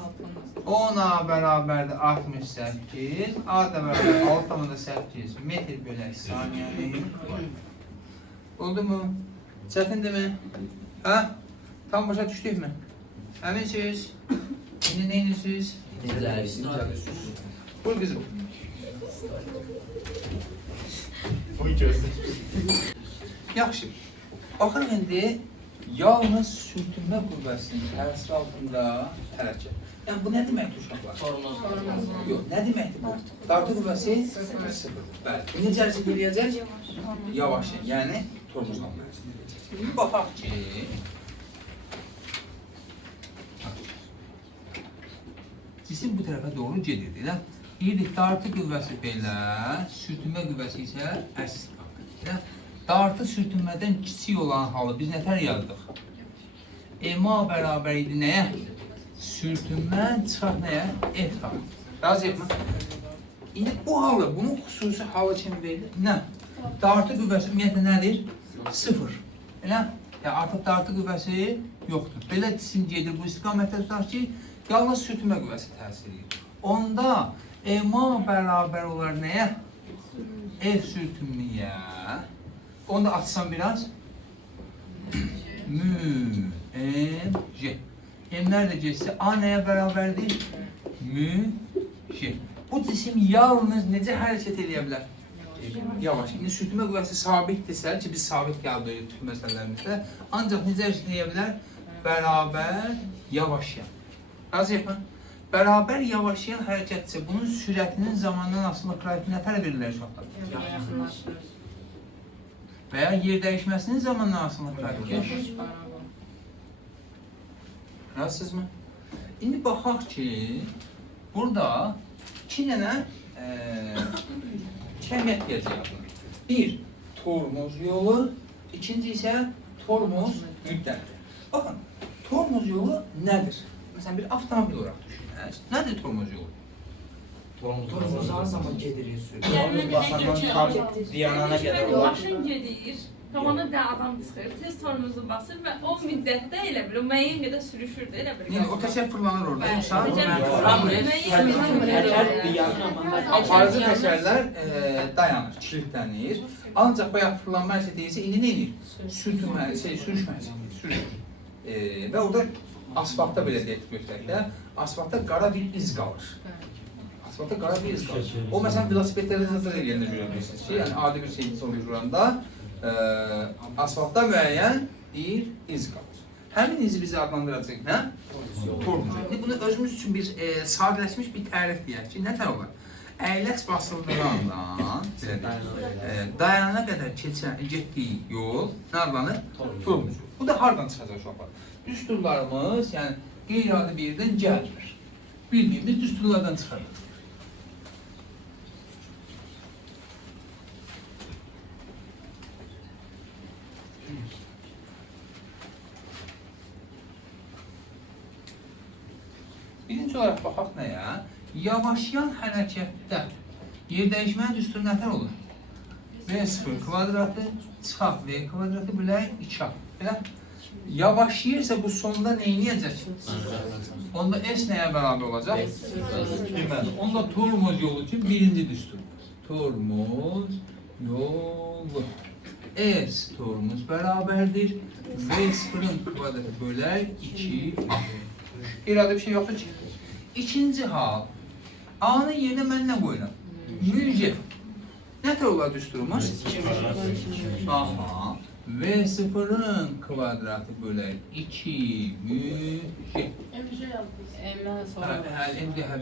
10A bərabərdir 68, A da bərabərdir 6,8 metr bölək saniyəni. Oldu mu? Çətindirmi? Hə? Tam başa düşdükmü? Əminsiniz? İndi neyinirsiniz? Buyur qızım. Yaxşı. Baxın indi yalnız sürtünmə qüvvəsinin təsiri altında hərəkət. Yəni bu nə deməkdir uşaqlar? Tormoz. Yox, nə deməkdir bu? Dartı qüvvəsi 0. Bəli. Bu necə hərəkət eləyəcək? Yavaş, yəni tormozla hərəkət edəcək. Şimdi baxaq ki, cisim bu tərəfə doğru gedir, elə? Deyirdik, dartı qüvvəsi belə, sürtünmə qüvvəsi isə əks qalır. Dartı sürtünmədən kiçik olan halı biz nətər yazdıq? MA bərabər idi nəyə? Sürtünmə çıxaq nəyə? F tam. Razıyıq mı? İndi bu halı, bunun xüsusi halı kimi verilir. Nə? Dartı qüvvəsi ümumiyyətlə nədir? 0. Elə? Yəni artıq dartı qüvvəsi yoxdur. Belə cisim gedir bu istiqamətdə tutaq ki, yalnız sürtünmə qüvvəsi təsir edir. Onda MA bərabər olar nəyə? F sürtünməyə. Onu da açsam biraz. Mü, M, J. M'lər də geçsə, A nəyə bərabərdir? Mü, J. Bu cisim yalnız necə hərəkət edə bilər? Yavaş. İndi sürtünmə qüvvəsi sabitdirsə, ki biz sabit gəldik tüm məsələlərimizdə, ancaq necə hərəkət edə bilər? Bərabər yavaşlayan. Razıyıq mı? Bərabər yavaşlayan hərəkətsə, bunun sürətinin zamandan asılı qrafiqi nətər verirlər uşaqlar? Və ya yer dəyişməsinin zamandan asılı qrafiqi? Razısınız mı? İndi baxaq ki, burada 2 dənə kəmiyyət gələcək. Bir, tormoz yolu, ikinci isə tormoz müddəti. Baxın, tormoz yolu nədir? Məsələn, bir avtomobil olaraq düşünək. Nədir tormoz yolu? Tormoz her zaman gedirir sürüyor. Yəni, Basandan Viyana'na kadar olan. maşın gedir, komanda da adam çıxır, tez tormozu basır və o müddətdə elə bir, o müəyyən qədər sürüşür də elə bir. Yəni, o təkər fırlanır orada, yoxsa? Aparıcı təkərlər dayanır, kilitlənir. Ancaq bayaq fırlanma hərəkəti deyilsə, indi nə edir? Sürüşmə hərəkəti, sürüşür. Və orada asfaltda belə deyək götürək də, asfaltda qara bir iz qalır. Asfaltda qara bir iz qalır. O, məsələn, velosipedlərdə nəzər eləyəndə görə bilirsiniz ki, yəni adi bir şeyiniz olur duranda, asfaltda müəyyən bir iz qalır. Həmin izi bizi adlandıracaq nə? Tormoz. İndi bunu özümüz üçün bir sadələşmiş bir tərif deyək ki, nətər olar? Əyləc basıldığı andan, dayanana qədər getdiyi yol nə adlanır? Tormoz. Bu da hardan çıxacaq uşaqlar? Düsturlarımız, yəni qeyri-adi bir yerdən gəlmir. Bildiyimiz düsturlardan çıxarır. Birinci olaraq baxaq nəyə? Yavaşlayan hərəkətdə yer dəyişmənin düsturu nətər olur? V0 kvadratı çıxaq V kvadratı bölək 2A. Belə? Yavaşlayırsa bu sonda neyniyəcək? Onda S nəyə bərabər olacaq? Deməli, onda tormoz yolu üçün birinci düstur. Tormoz yolu. S tormoz bərabərdir. V0-ın kvadratı bölək 2A. İradə bir şey yoxdur ki. İkinci hal. A-nın yerinə mən nə qoyuram? Müjef. Nətər olar düsturumuz? Aha. V0-ın kvadratı bölək 2 müjef.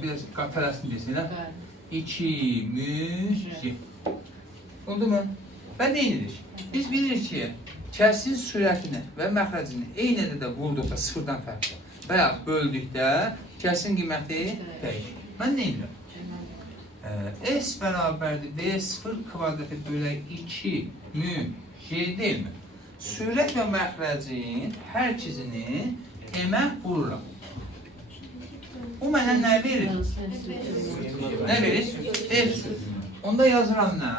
Biraz tələsini desin, 2 müjef. Oldu mu? Və neyinidir? Biz bilirik ki, kəsin sürətini və məxrəcini eyni də vurduqda sıfırdan fərqli. Və ya böldükdə kəsin qiyməti dəyişir. Mən nə edirəm? S bərabərdir V0 kvadratı bölək 2 J deyilmi? Sürət və məxrəcin hər ikisini M-ə vururam. Bu mənə nə verir? Nə verir? F. Onda yazıram nə?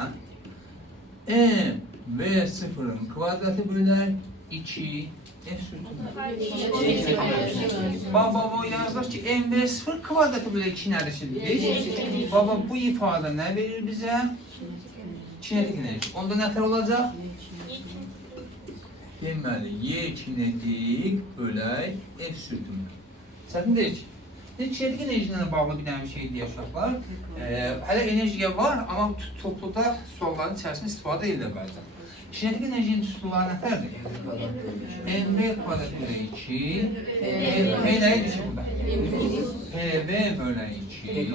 M V0-ın kvadratı bölək 2 F sürtünmə. Baba, yazılır ki, MV0 kvadratı bölək 2 nədir şimdi? Baba, bu ifadə nə verir bizə? Kinetik enerji. Onda nətər olacaq? Deməli, Y kinetik bölək F sürtünmə. Çətin deyil ki. Kinetik enerji ilə bağlı bir dənə bir şey deyək uşaqlar. Hələ enerjiya var, amma topluda sualların içərisində istifadə edilir bəzən. Kinetik enerjinin üsulları nətərdir? MV kvadrat bölək 2, P nəyidir ki burada? PV bölək 2,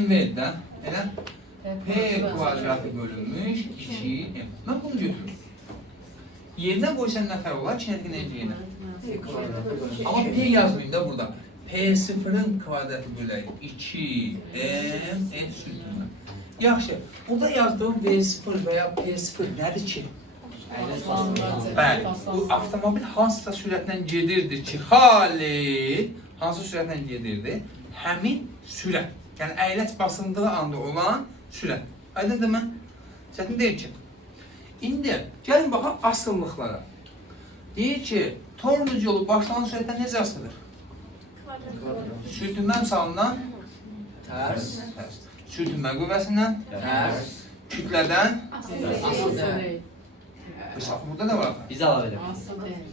MV'dən, elə? P kvadratı bölünmüş 2M. Mən bunu götürürüm. Yerinə qoysan nətər olar? Kinetik enerji yerinə. Amma P yazmayayım da burada. P0'ın kvadratı bölək 2M F sürtünmə. Yaxşı, burada yazdığım V0 və ya P0 nədir ki? Bəli, bu avtomobil hansısa sürətlə gedirdi ki, Xalid hansı sürətlə gedirdi? Həmin sürət, yəni əyləc basındığı anda olan sürət. Aydındır mı? Çətin deyil ki. İndi gəlin baxaq asıllıqlara. Deyir ki, tormuz yolu başlanğıc sürətdən necə asılır? Sürtünmə misalından Tərs. Sürtünmə qüvvəsindən kütlədən burada da var. Biz əlavə edirik.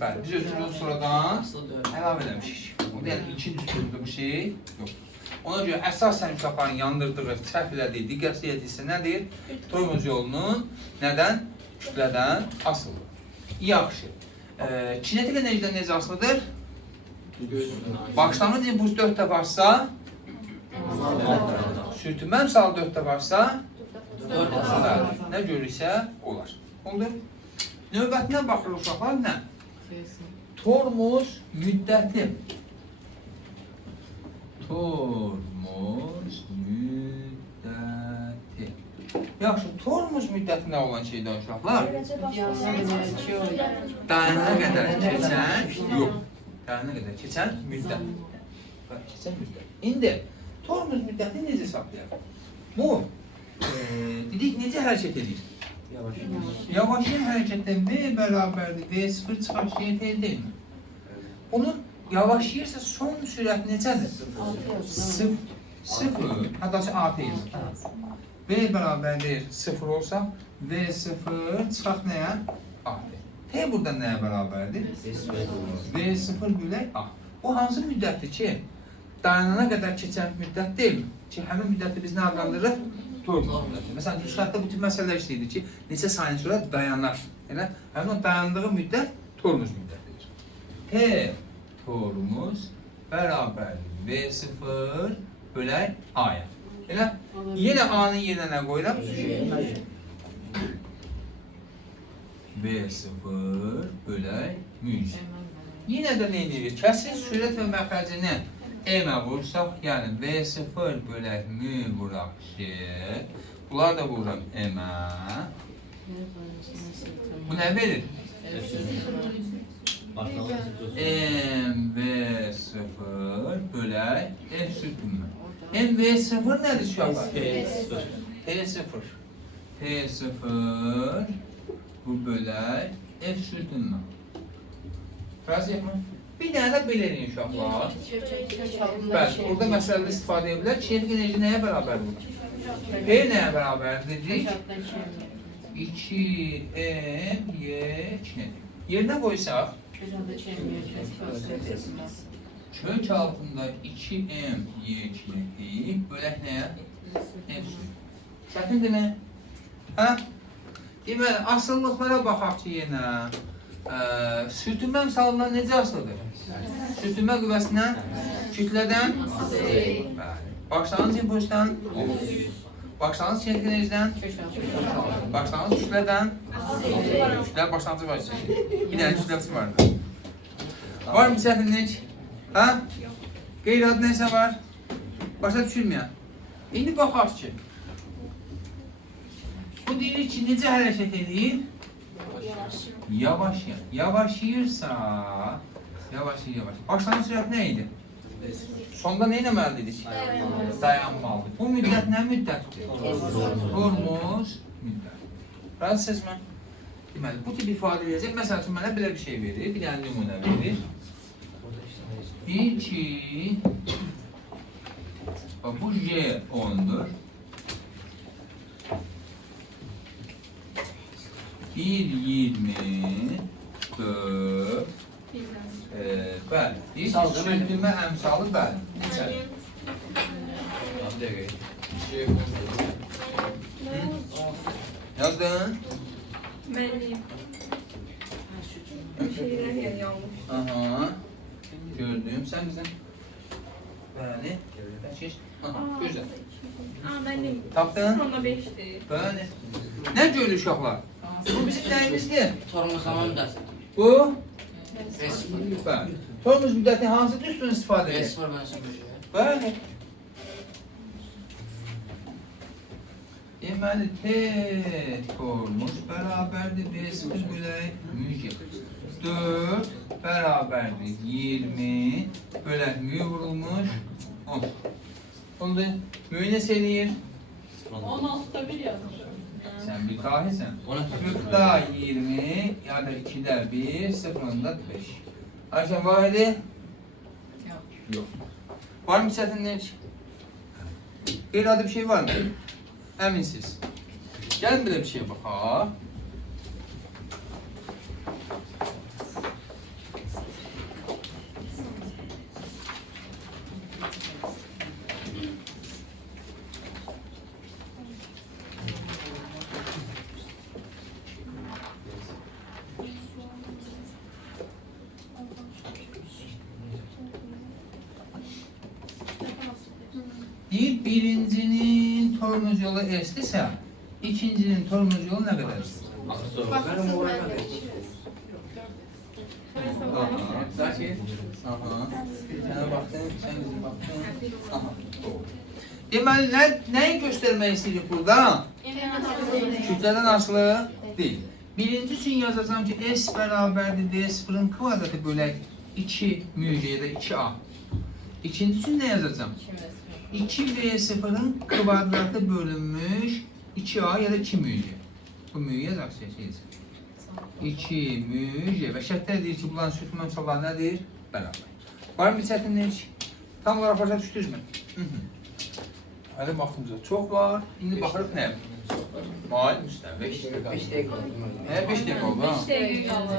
Bəli, biz özümüzün sonradan Asıl döyür. əlavə eləmişik. Orada yəni ikinci üstündə bu şey yoxdur. Ona görə əsasən uşaqların yandırdığı, səhv elədiyi, diqqətsizlik etdiysə nədir? Tormuz yolunun nədən? Kütlədən asılıdır. Yaxşı. Kinetik enerjidən necə asılıdır? Başlanğıc impuls 4 də varsa, sürtünmə misal 4 də varsa, 4 də nə görürsə olar. Oldu? Növbətinə baxırıq uşaqlar nə? Tormuz müddəti. Tormuz müddəti. Yaxşı, tormuz müddətinə olan şeydən uşaqlar? Dayanana qədər keçən, yox. Dayanana qədər keçən müddət. Keçən müddət. İndi, tormuz müddətini necə hesablayaq? Bu, dedik, necə hərəkət edir? Yavaşlayan hərəkətdən V bərabərdir, V0 çıxar şey deyil mi? Onun yavaşlayırsa son sürət necədir? 0, hatta AT yazır. V bərabərdir 0 olsa, V0 çıxaq nəyə? AT. T burada nəyə bərabərdir? V0 bölək A. Bu hansı müddətdir ki, dayanana qədər keçən müddət deyil mi? Ki, həmin müddəti biz nə adlandırırıq? Tormuz müddəti. Məsələn, üstadda bütün məsələlər işləyir ki, neçə saniyə sonra dayanar. Yəni, həmin o dayandığı müddət tormuz müddətidir. T tormuz bərabərdir V0 bölək A-ya. Elə, yenə A-nın yerinə nə qoyuram? V0 bölək müc. Yenə də nə edirik? Kəsin sürət və məxrəcini M-ə vursaq, yəni V0 bölək mü vuraq ki, bunlar da vururam M-ə. Bu nə verir? MV0 bölək F sürtünmə. MV0 nədir uşaqlar? T0. T0 bu bölək F sürtünmə. Razıyıq mı? Bir dənə də belə eləyin uşaqlar. Bəli, burada məsələdə istifadə edə bilər. Kinetik enerji nəyə bərabərdir? P nəyə bərabərdir? 2M Y kinetik. Yerinə qoysaq, kök altında 2M Y kinetik bölək nəyə? F sürtünmə. Çətindirmi? Hə? Deməli, asıllıqlara baxaq ki, yenə. Sürtünmə misalından necə asılıdır? Sürtünmə qüvvəsindən, kütlədən, başlanğıc impulsdan, başlanğıc kinetik enerjidən, başlanğıc kütlədən, kütlə başlanğıcı var ki, bir dənə kütləsi vardır. Var mı çətinlik? Hə? Qeyri-adı nəsə var? Başa düşülməyən. İndi baxaq ki, bu deyilir ki, necə hərəkət edir? Yavaşlayır. Yavaşlayırsa, yavaşlayır. Başlanğıc sürət nə idi? Sonda nə etməlidir? Dayanmalıdır. Bu müddət nə müddətdir? Tormuz müddət. Razısınızmı? Deməli, bu tip ifadə edəcək. Məsəl üçün, mənə belə bir şey verir, bir dənə nümunə verir. Deyir ki, bu J10'dur. 1,24 bəli. Bir Misal demək. sürtünmə əmsalı bəli. Neçədir? Bir dəqiqə. Yazdın? Müəllim. Bir şeylər yəni yanlış. Aha. Gördüm. Sən bizdən? Bəli. Şiş. Aha, gözəl. Müəllim. Tapdın? 0.5-dir. Bəli. Nə görür uşaqlar? Bu bizim nəyimizdir? Tormozlama müddəti. Bu? Resm. Bəli. Tormuz müddəti hansı düsturun istifadə edir? Resm var mən söyləyəcəm. Bəli. Deməli, T tormuz bərabərdir V0 bölək müge. 4 bərabərdir 20 bölək müge vurulmuş 10. Oldu. Müge nə eləyir? 16'da 1 yazmışım. Sən bir dahisən. 40'da 20 ya da 2'də 1 0'da 5. Ayşe vahidi? Yok. Var mı çətinlik? Qeyri-adi bir şey var mı? Əminsiz. Gəlin belə bir şey baxaq. Deyir, birincinin tormuz yolu S-dirsə, ikincinin tormuz yolu nə qədərdir? Mənim oraya qədər. Aha, Zakir. Aha. Sənə baxdın, sən bizi baxdın. Aha, doğru. Deməli, nəyi göstərmək istəyirik burada? Kütlədən asılı deyil. Birinci üçün yazacağım ki, S bərabərdir D0-ın kvadratı bölək 2 müge ya da 2A. İkinci üçün nə yazacağım? 2V0'ın kvadratı bölünmüş 2A ya da 2 müge. Bu müge yazaq seçeceğiz. 2 müge və şərtlər deyir ki, bunların sürtünmə əmsalları nədir? Bərabər. Var mı bir çətinlik? Tam olaraq başa düşdünüz mü? Hələ vaxtımızda çox var. İndi baxırıq nə? Mal müstəviş. 5 dəqiqə oldu. 5 dəqiqə oldu ha? 5 dəqiqə qaldı.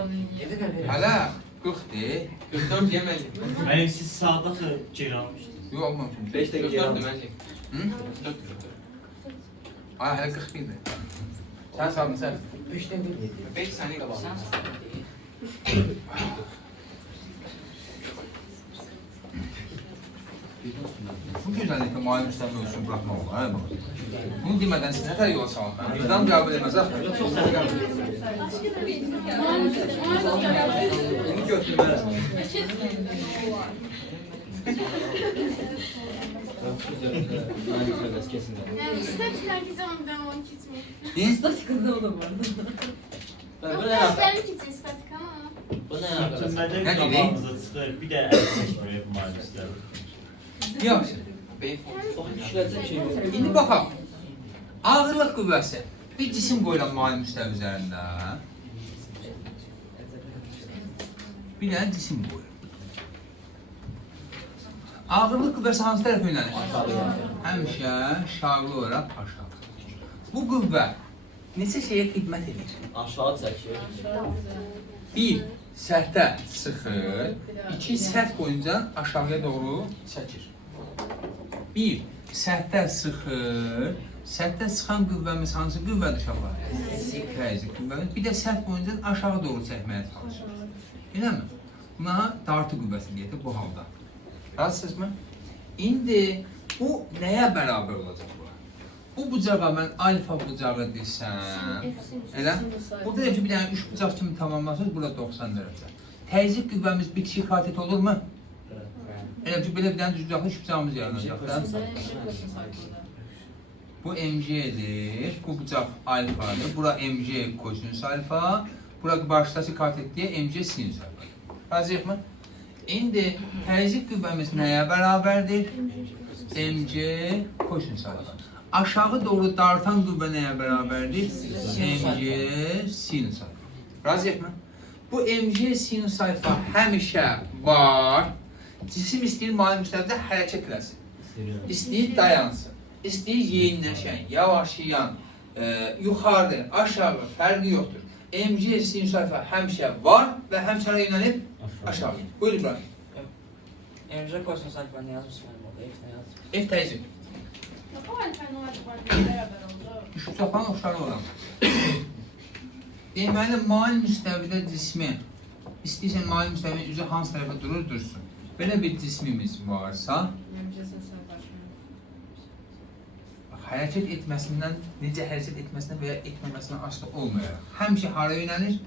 Hələ 40'dir. 44 yeməli. Mənim siz sağda geri almışdınız. Yox, olmamışım. 5 dəqiqə geri aldım məncə. Hı? Ay, hələ 41'dir. Sən sağdın, sən. 5 dəqiqə deyil. 5 saniyə qaldı. Bu gözəllikdə müayim müstəvi ölçüsünü buraxmaq olar, hə bax. Bunu demədən siz nətər yola salın mən? Vicdan qəbul etməz, axı. Çox səni qəbul İndi götürmərəm. İstədiklər ki, zamandan onu keçməyək. Statikada o da vardı. Bəli keçin istədikanı ama. Bu nə arkadaşlar? Tümmədən Nə dedi? qabağımıza çıxır, bir də əl seçməyə mühendislər. Yaxşı. Düşüləcək şey yox. İndi baxaq. Ağırlıq qüvvəsi. Bir cisim qoyulan müayim müstəvi üzərində. Bir dənə cisim qoyuyor. Ağırlıq qüvvəsi hansı tərəfə yönəlir? Həmişə şarlı olaraq aşağı. Bu qüvvə neçə şeyə xidmət edir? Aşağı çəkir. 1. Səthə sıxır. 2. Səth boyunca aşağıya doğru çəkir. 1. Səthə sıxır. Səthə sıxan qüvvəmiz hansı qüvvədir uşaqlar? Təzyiq qüvvəmiz. Bir də səth boyunca aşağı doğru çəkməyə çalışır. Eləmi? Buna dartı qüvvəsi deyək bu halda. Razısınızmı? İndi bu nəyə bərabər olacaq bu? Bu bucağa mən alfa bucağı desəm, elə? Burada da ki, bir dənə 3 bucaq kimi tamamlasınız, burada 90 dərəcə. Təzyiq qüvvəmiz bitişik katet olur mu? Elə ki, belə bir dənə düz bucaqlı 3 bucağımız yaranacaq da. Bu mg'dir, bu bucaq alfadır, bura mg kosinüs alfa, bura başdakı katet deyə mg sinüs alfa. Razıyıq mı? İndi təzyiq qüvvəmiz nəyə bərabərdir? mg kosinüs alfa. Aşağı doğru dartan qüvvə nəyə bərabərdir? mg sinüs alfa. Razıyıq mı? Bu mg sinüs alfa həmişə var. Cisim istəyir müayim müstəvidə hərəkət eləsin. İstəyir dayansın. İstəyir yeyinləşən, yavaşlayan, yuxarı, aşağı, fərqi yoxdur. MC sinüs alfa həmişə var və həmçə hara yönəlib aşağı. Buyur İbrahim. MC kosinus alfa ne yazmış benim orada? F ne yazmış? F təycim. Bu alfanın alfanı beraber olacaq. Şu tapan oxşarı olan. Deməli, mail müstəvidə cismi, istəyirsən mail müstəvinin üzü hansı tərəfə durur, dursun. Belə bir cismimiz varsa, hərəkət etməsindən, necə hərəkət etməsindən və ya etməməsindən asılı olmayaraq. Həmişə hara yönəlir?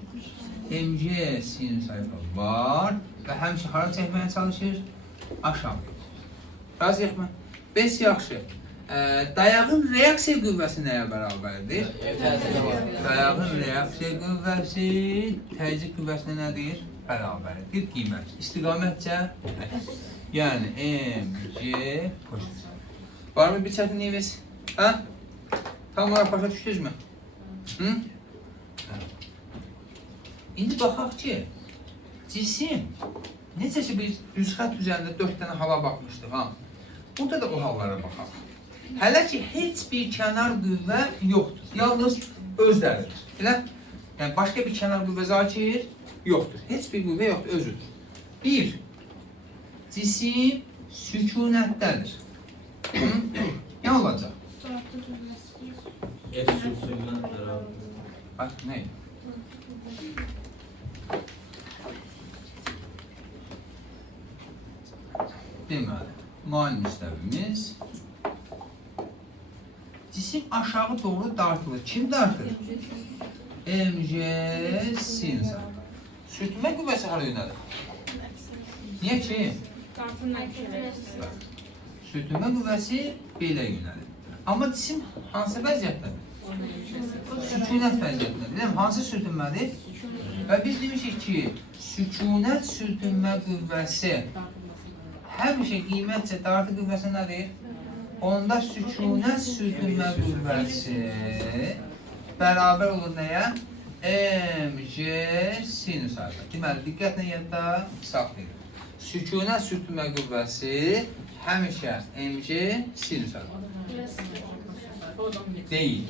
MC sinüs alfa var və həmişə hara çəkməyə çalışır? Aşağı. Razıyıq mı? Bəs yaxşı. Dayağın reaksiya qüvvəsi nəyə bərabərdir? Dayağın reaksiya qüvvəsi təzyiq qüvvəsinə nədir? Bərabərdir. Qiymət. İstiqamətcə əks. Yəni MC kosinus. Var mı bir çətinliyiniz? Hə? Tam olaraq başa düşdünüzmü? Hı? İndi baxaq ki, cisim necə ki biz düz xətt üzərində 4 dənə hala baxmışdıq, ha? Burada da o hallara baxaq. Hələ ki heç bir kənar qüvvə yoxdur. Yalnız özləridir. Elə? Yəni başqa bir kənar qüvvə zakir yoxdur. Heç bir qüvvə yoxdur, özüdür. 1. Cisim sükunətdədir. Nə olacaq? F sütunla beraber. Bax, nə? Deməli, mail müstəvimiz cisim aşağı doğru dartılır. Kim dartılır? MC sinüs. Sürtünmə qüvvəsi hara yönəlir? Niyə ki? Sürtünmə qüvvəsi belə yönəlir. Amma cisim hansı vəziyyətdədir? Sükunət vəziyyətdədir. Deyəm, hansı sürtünmədir? Və biz demişik ki, sükunət sürtünmə qüvvəsi həmişə qiymətcə dartı qüvvəsi nədir? Onda sükunət sürtünmə qüvvəsi bərabər olur nəyə? MC sinüs alfa. Deməli, diqqətlə yadda saxlayın. Sükunət sürtünmə qüvvəsi həmişə MC sinüs alfa. Deyil.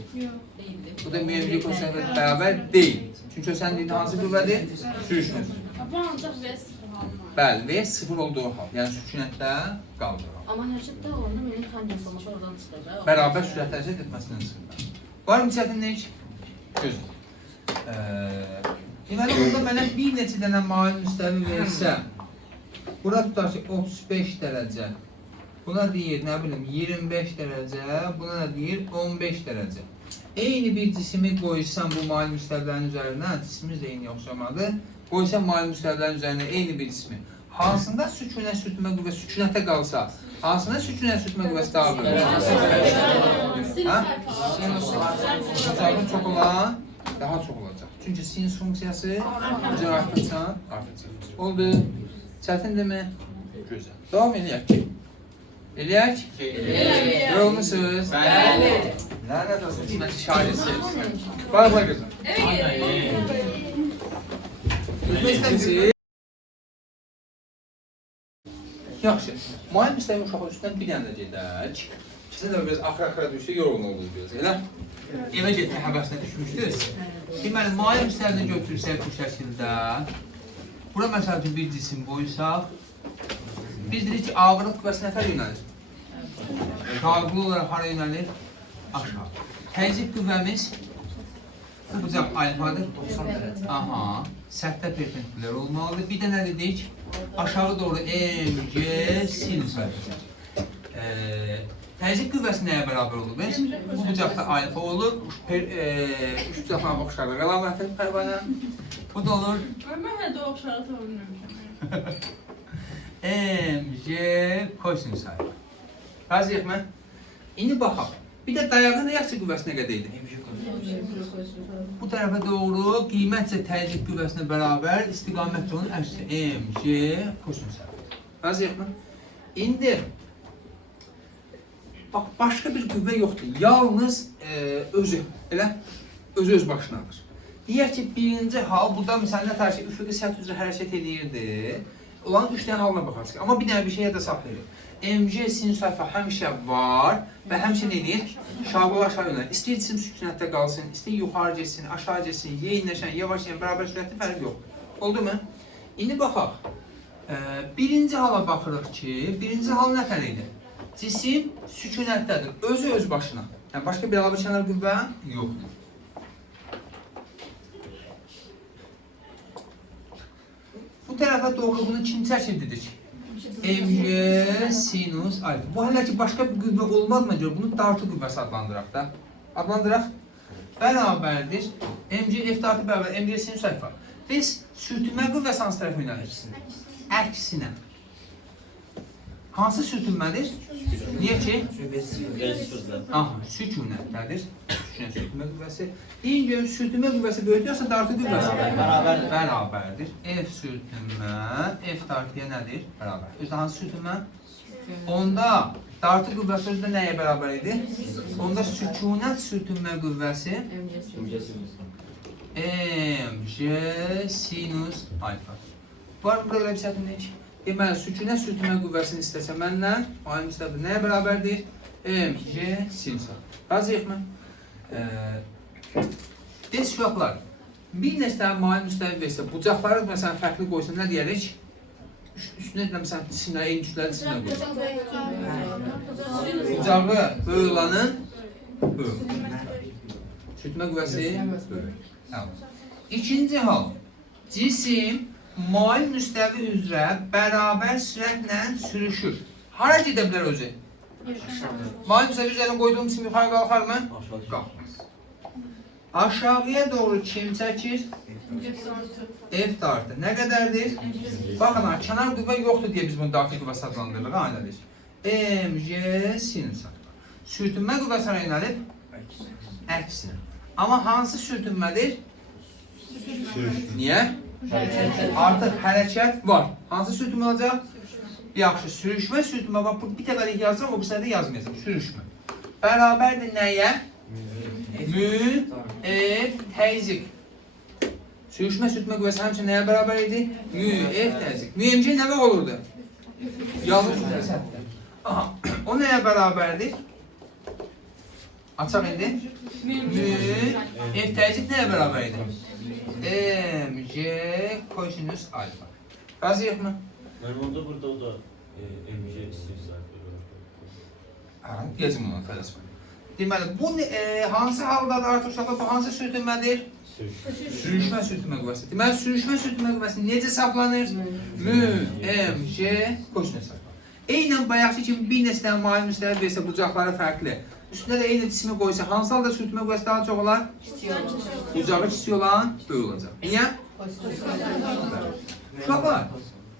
Bu da müəyyən kosinusla bərabər deyil. Çünki sən deyin hansı qüvvədir? Sürüşmə. Bu ancaq V0 halına. Bəli, V0 olduğu hal. Yəni sükunətdə qalır. Amma hərəkətdə olanda mənim tangent olması oradan çıxacaq. Bərabər sürətlə hərəkət etməsindən çıxır. Var mı çətinlik? Gözün. Deməli, burada mənə bir neçə dənə mail müstəvi versə, bura tutar ki 35 dərəcə, buna deyir, nə bilim, 25 dərəcə, buna nə deyir, 15 dərəcə. Eyni bir cisimi qoysam bu mail müstəvilərin üzərinə, cismimiz də eyni oxşamadır, qoysam mail müstəvilərin üzərinə eyni bir cismi. Hansında sükunət sürtünmə qüvvəsi sükunətdə qalsa, hansında sükunət sürtünmə qüvvəsi daha böyük? Sinüs alfa çox olan daha çox olacaq. Çünki sinüs funksiyası artırsa artacaq. Oldu. Çətindirmi? Gözəl. Davam eləyək ki. Eləyək? Eləyək. Yorulmuşsunuz? Bəli. Lənət olsun, hizmət şahirsiniz. Var qızım. Üzmək istəmişsiniz? Yaxşı. Mail müstəvi uşaqlar üstündən bir dənə də gedək. Sizin də biraz axıra düşdü, yorğun oldunuz biraz, elə? Evə getmək həvəsinə düşmüşdünüz. Deməli, mail müstəvini götürsək bu şəkildə, bura məsəl üçün bir cisim qoysaq, biz dedik ki, ağırlıq qüvvəsi nətər yönəlir? Şaqlı olaraq hara yönəlir? Aşağı. Təzyiq qüvvəmiz bu bucaq alfadır. 90 dərəcə. Aha. Səthə perpendikulyar olmalıdır. Bir də nə dedik? Aşağı doğru MC sinüs alfa. Təzyiq qüvvəsi nəyə bərabər olur? Bu bucaqda alfa olur. Üst bucaqdan oxşarlıq əlaməti pərvanə. Bu da olur. Mən hələ də oxşarlıq öyrənmişəm. MC kosinüs alfa. Razıyıq mı? İndi baxaq. Bir də dayağın reaksiya qüvvəsi nə qədər idi? Bu tərəfə doğru qiymətcə təzyiq qüvvəsinə bərabər istiqamətcə onun əksi. MC kosinüs alfa. Razıyıq mı? İndi bax, başqa bir qüvvə yoxdur. Yalnız özü, elə? Özü öz başına alır. Deyək ki, birinci hal, burada məsələn, nətər ki, üfüqi səth üzrə hərəkət edirdi. Olan 3 dənə halına baxarsın. Amma bir dənə bir şeyə də saxlayırıq. mg sinüs alfa həmişə var və həmişə nə edir? Şaqul aşağı yönəlir. İstəyir cisim sükunətdə qalsın, istəyir yuxarı getsin, aşağı getsin, yeyinləşən, yavaş yeyən, bərabər sürətli fərq yox. Oldu mu? İndi baxaq. Birinci hala baxırıq ki, birinci hal nə tər idi? Cisim sükunətdədir, özü öz başına. Yəni, başqa bir əlavə kənar qüvvə yoxdur. Bu tərəfə doğru bunu kim çəkir dedik? mg sinus alfa. Bu hələ ki, başqa bir qüvvə olmadığına görə bunu dartı qüvvəsi adlandıraq da. Adlandıraq. Bərabərdir. mg f dartı bərabər mg sinus alfa. Biz sürtünmə qüvvəsi hansı tərəfə yönəlir? Əksinə. Hansı sürtünmədir? Niyə ki? Aha, sükunətdədir. Sürtünmə qüvvəsi. Deyin görüm, sürtünmə qüvvəsi böyükdür, yoxsa dartı qüvvəsi? Bərabərdir. F sürtünmə, F dartıya nədir? Bərabər. Özdə hansı sürtünmə? Onda dartı qüvvəsi özdə nəyə bərabər idi? Onda sükunət sürtünmə qüvvəsi mg sinus alfa. Var mı burada bir çətinlik? Deməli, sükunət sürtünmə qüvvəsini istəsə məndən, ayın müstəqil nəyə bərabərdir? mg sinus alfa. Razıyıq mı? Deyiz uşaqlar, bir neçə mail müstəqil versə, bucaqları məsələn fərqli qoysa nə deyərik? Üstünə də məsələn cisimlər, eyni cüsləri cisimlər qoysa. Bucağı böyük olanın böyük. Sürtünmə qüvvəsi böyük. İkinci hal, cisim mail müstəvi üzrə bərabər sürətlə sürüşür. Hara gedə bilər özü? Mail müstəvi üzrədən qoyduğum cisim yuxarı qalxar mı? Qalxmaz. Aşağıya doğru kim çəkir? F dartı. Nə qədərdir? Baxın, kənar qüvvə yoxdur deyə biz bunu dartı qüvvəsi adlandırırıq. Aynədir. mg sinus alfa. Sürtünmə qüvvəsi hara yönəlib? Əksinə. Amma hansı sürtünmədir? Niyə? Artıq hərəkət var. Hansı sürtünmə olacaq? Yaxşı, sürüşmə sürtünmə. Bax, bir təbəlik yazıram, o bir sənədə yazmayacaq. Sürüşmə. Bərabərdir nəyə? Mü, f, təzik. Sürüşmə sürtünmə qüvvəsi həmçinin nəyə bərabər idi? Mü, f, təzik. Mü, mg nə vaxt olurdu? Yazı sürtünmə səhvdir. Aha, o nəyə bərabərdir? Açaq indi. Mü, f, təzik nəyə bərabər idi? mg kosinüs alfa. Razıyıq mı? Mənim onda burada o da mg sinüs alfa. Deyəcəm ona tələsmə. Deməli, bu hansı haldadır artıq uşaqlar? Bu hansı sürtünmədir? Sürüşmə sürtünmə qüvvəsi. Deməli, sürüşmə sürtünmə qüvvəsi necə hesablanır? Mü, mg kosinüs alfa. Eynən bayaqçı kimi bir neçə mail müstəvi versə bucaqları fərqli. Üstünə də eyni cismi qoysa, hansı halda sürtünmə qüvvəsi daha çox olar? Bucağı kiçik olan böyük olacaq. Niyə? Uşaqlar,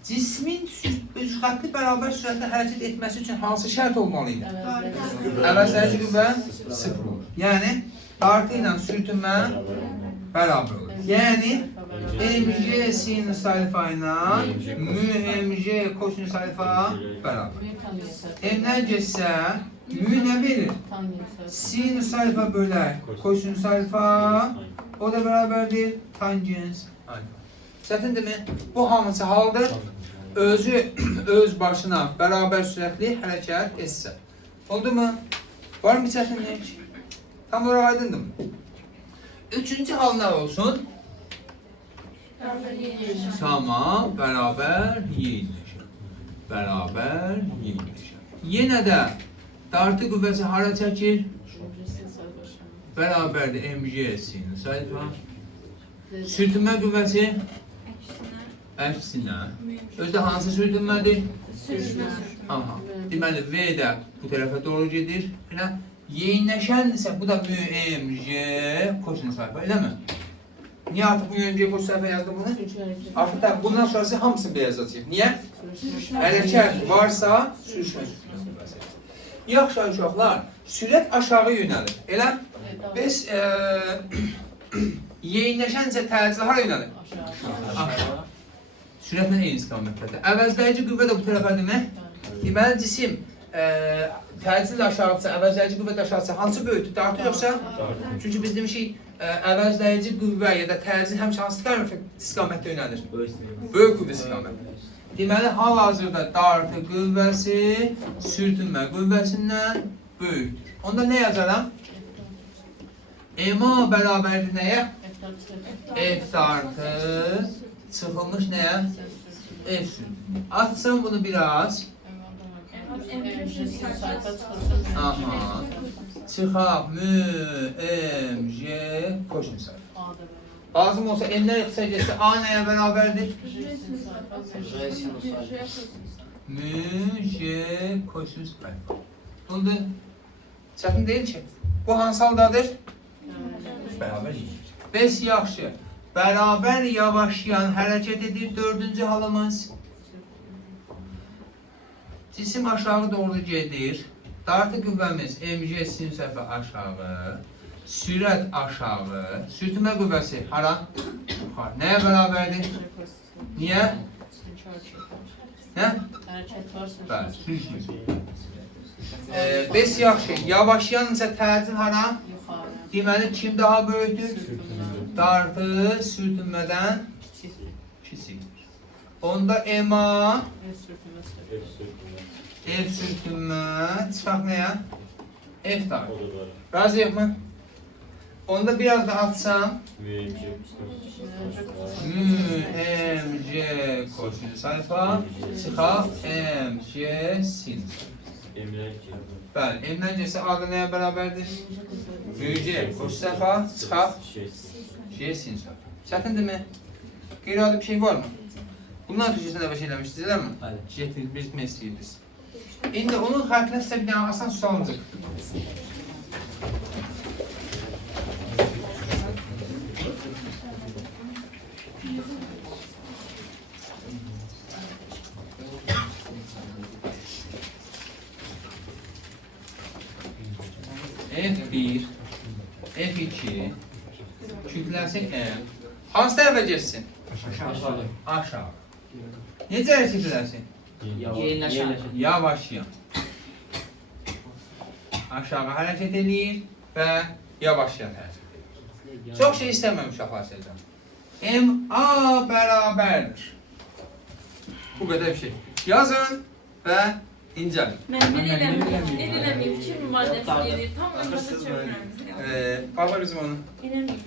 cismin xətti bərabər sürətlə hərəkət etməsi üçün hansı şərt olmalı idi? Əvəzləyici qüvvə 0 olur. Yəni, dartı ilə sürtünmə bərabər olur. Yəni, mg sinus alfa ilə mg kosinus alfa bərabər. N'dən geçsə, mü nə verir? Sinus alfa bölək kosinus alfa, o da bərabərdir tangens alfa. Çətindirmi? Bu hamısı haldır. Özü öz başına bərabər sürətli hərəkət etsə. Oldu mu? Var mı çətinlik? Tam oraya aydındır mı? Üçüncü hal nə olsun? Tamam, bərabər yeyinləşir. Bərabər yeyinləşir. Yenə də dartı qüvvəsi hara çəkir? Bərabərdir mg sinus alfa. Sürtünmə qüvvəsi? Əksinə. Özdə hansı sürtünmədir? Aha. Deməli, V də bu tərəfə doğru gedir. Yeyinləşəndirsə, bu da mg kosinus alfa, elə mi? Niyə artıq bu mg kosinus alfa yazdı bunu? Artıq da bundan sonrası hamısını belə yazacaq. Niyə? Hərəkət varsa, sürüşmə qüvvəsi. Yaxşı uşaqlar, sürət aşağı yönəlir. Elə? Biz yeyinləşəncə təcili hara yönəlir? Aşağı. Sürətlə eyni istiqamətdədir. Əvəzləyici qüvvə də bu tərəfədirmi? Deməli, cisim təcil aşağıdırsa, əvəzləyici qüvvə də aşağıdırsa, hansı böyükdür? Dartı yoxsa? Çünki biz demişik, əvəzləyici qüvvə ya da təcil həmişə hansı tərəfə istiqamətdə yönəlir? Böyük qüvvə istiqamətdə. Deməli, hal-hazırda dartı qüvvəsi sürtünmə qüvvəsindən böyükdür. Onda nə yazaram? MA bərabərdir nəyə? F dartı çıxılmış nəyə? F sürtünmə. Açsam bunu biraz. Aha. Çıxaq MG kosinus alfa. Lazım olsa n'lər ixtisar getsə A nəyə bərabərdir? MG kosinus alfa. Oldu. Çətin deyil ki. Bu hansı haldadır? Beraber yiyecek. Bəs yaxşı. Bərabər yavaşlayan hərəkət edir. Dördüncü halımız. Cisim aşağı doğru gedir. Dartı qüvvəmiz mg sinus alfa aşağı. Sürət aşağı. Sürtünmə qüvvəsi hara? Yuxarı. Nəyə bərabərdir? Niyə? Nə? Bəli, sürtünmə. Bəs yaxşı. Yavaşlayan isə təcil hara? Deməli, kim daha böyükdür? Dartı sürtünmədən kiçikdir. Onda MA F sürtünmə çıxaq nəyə? F dartı. Razıyıq mı? Onda biraz da atsam mg kosinus alfa çıxaq mg sinus. Bəli, m'dən gəlsə A da nəyə bərabərdir? Mg kosinus alfa çıxaq G sinus alfa. Çətindirmi? Qeyri-adi bir şey var mı? Bundan ötürücüsünə də bir şey eləmişdiniz, elə mi? Bəli. Belirtmək istəyirdiniz. İndi onun xərqinə sizə bir dənə asan sual olacaq. F1, F2, kütləsi M. Hansı tərəfə geçsin? Aşağı. Aşağı. Necə hərəkət edərsin? Yavaşlayan. Aşağı hərəkət edir və yavaşlayan hərəkət edir. Çox şey istəməm uşaqlar sizdən. MA bərabərdir. Bu qədər bir şey. Yazın və incəlin. Mən eləməyim. Kim mübadəsi edir? Tam önbədə çökməyimiz lazım. Baba bizim onu. Eləməyim.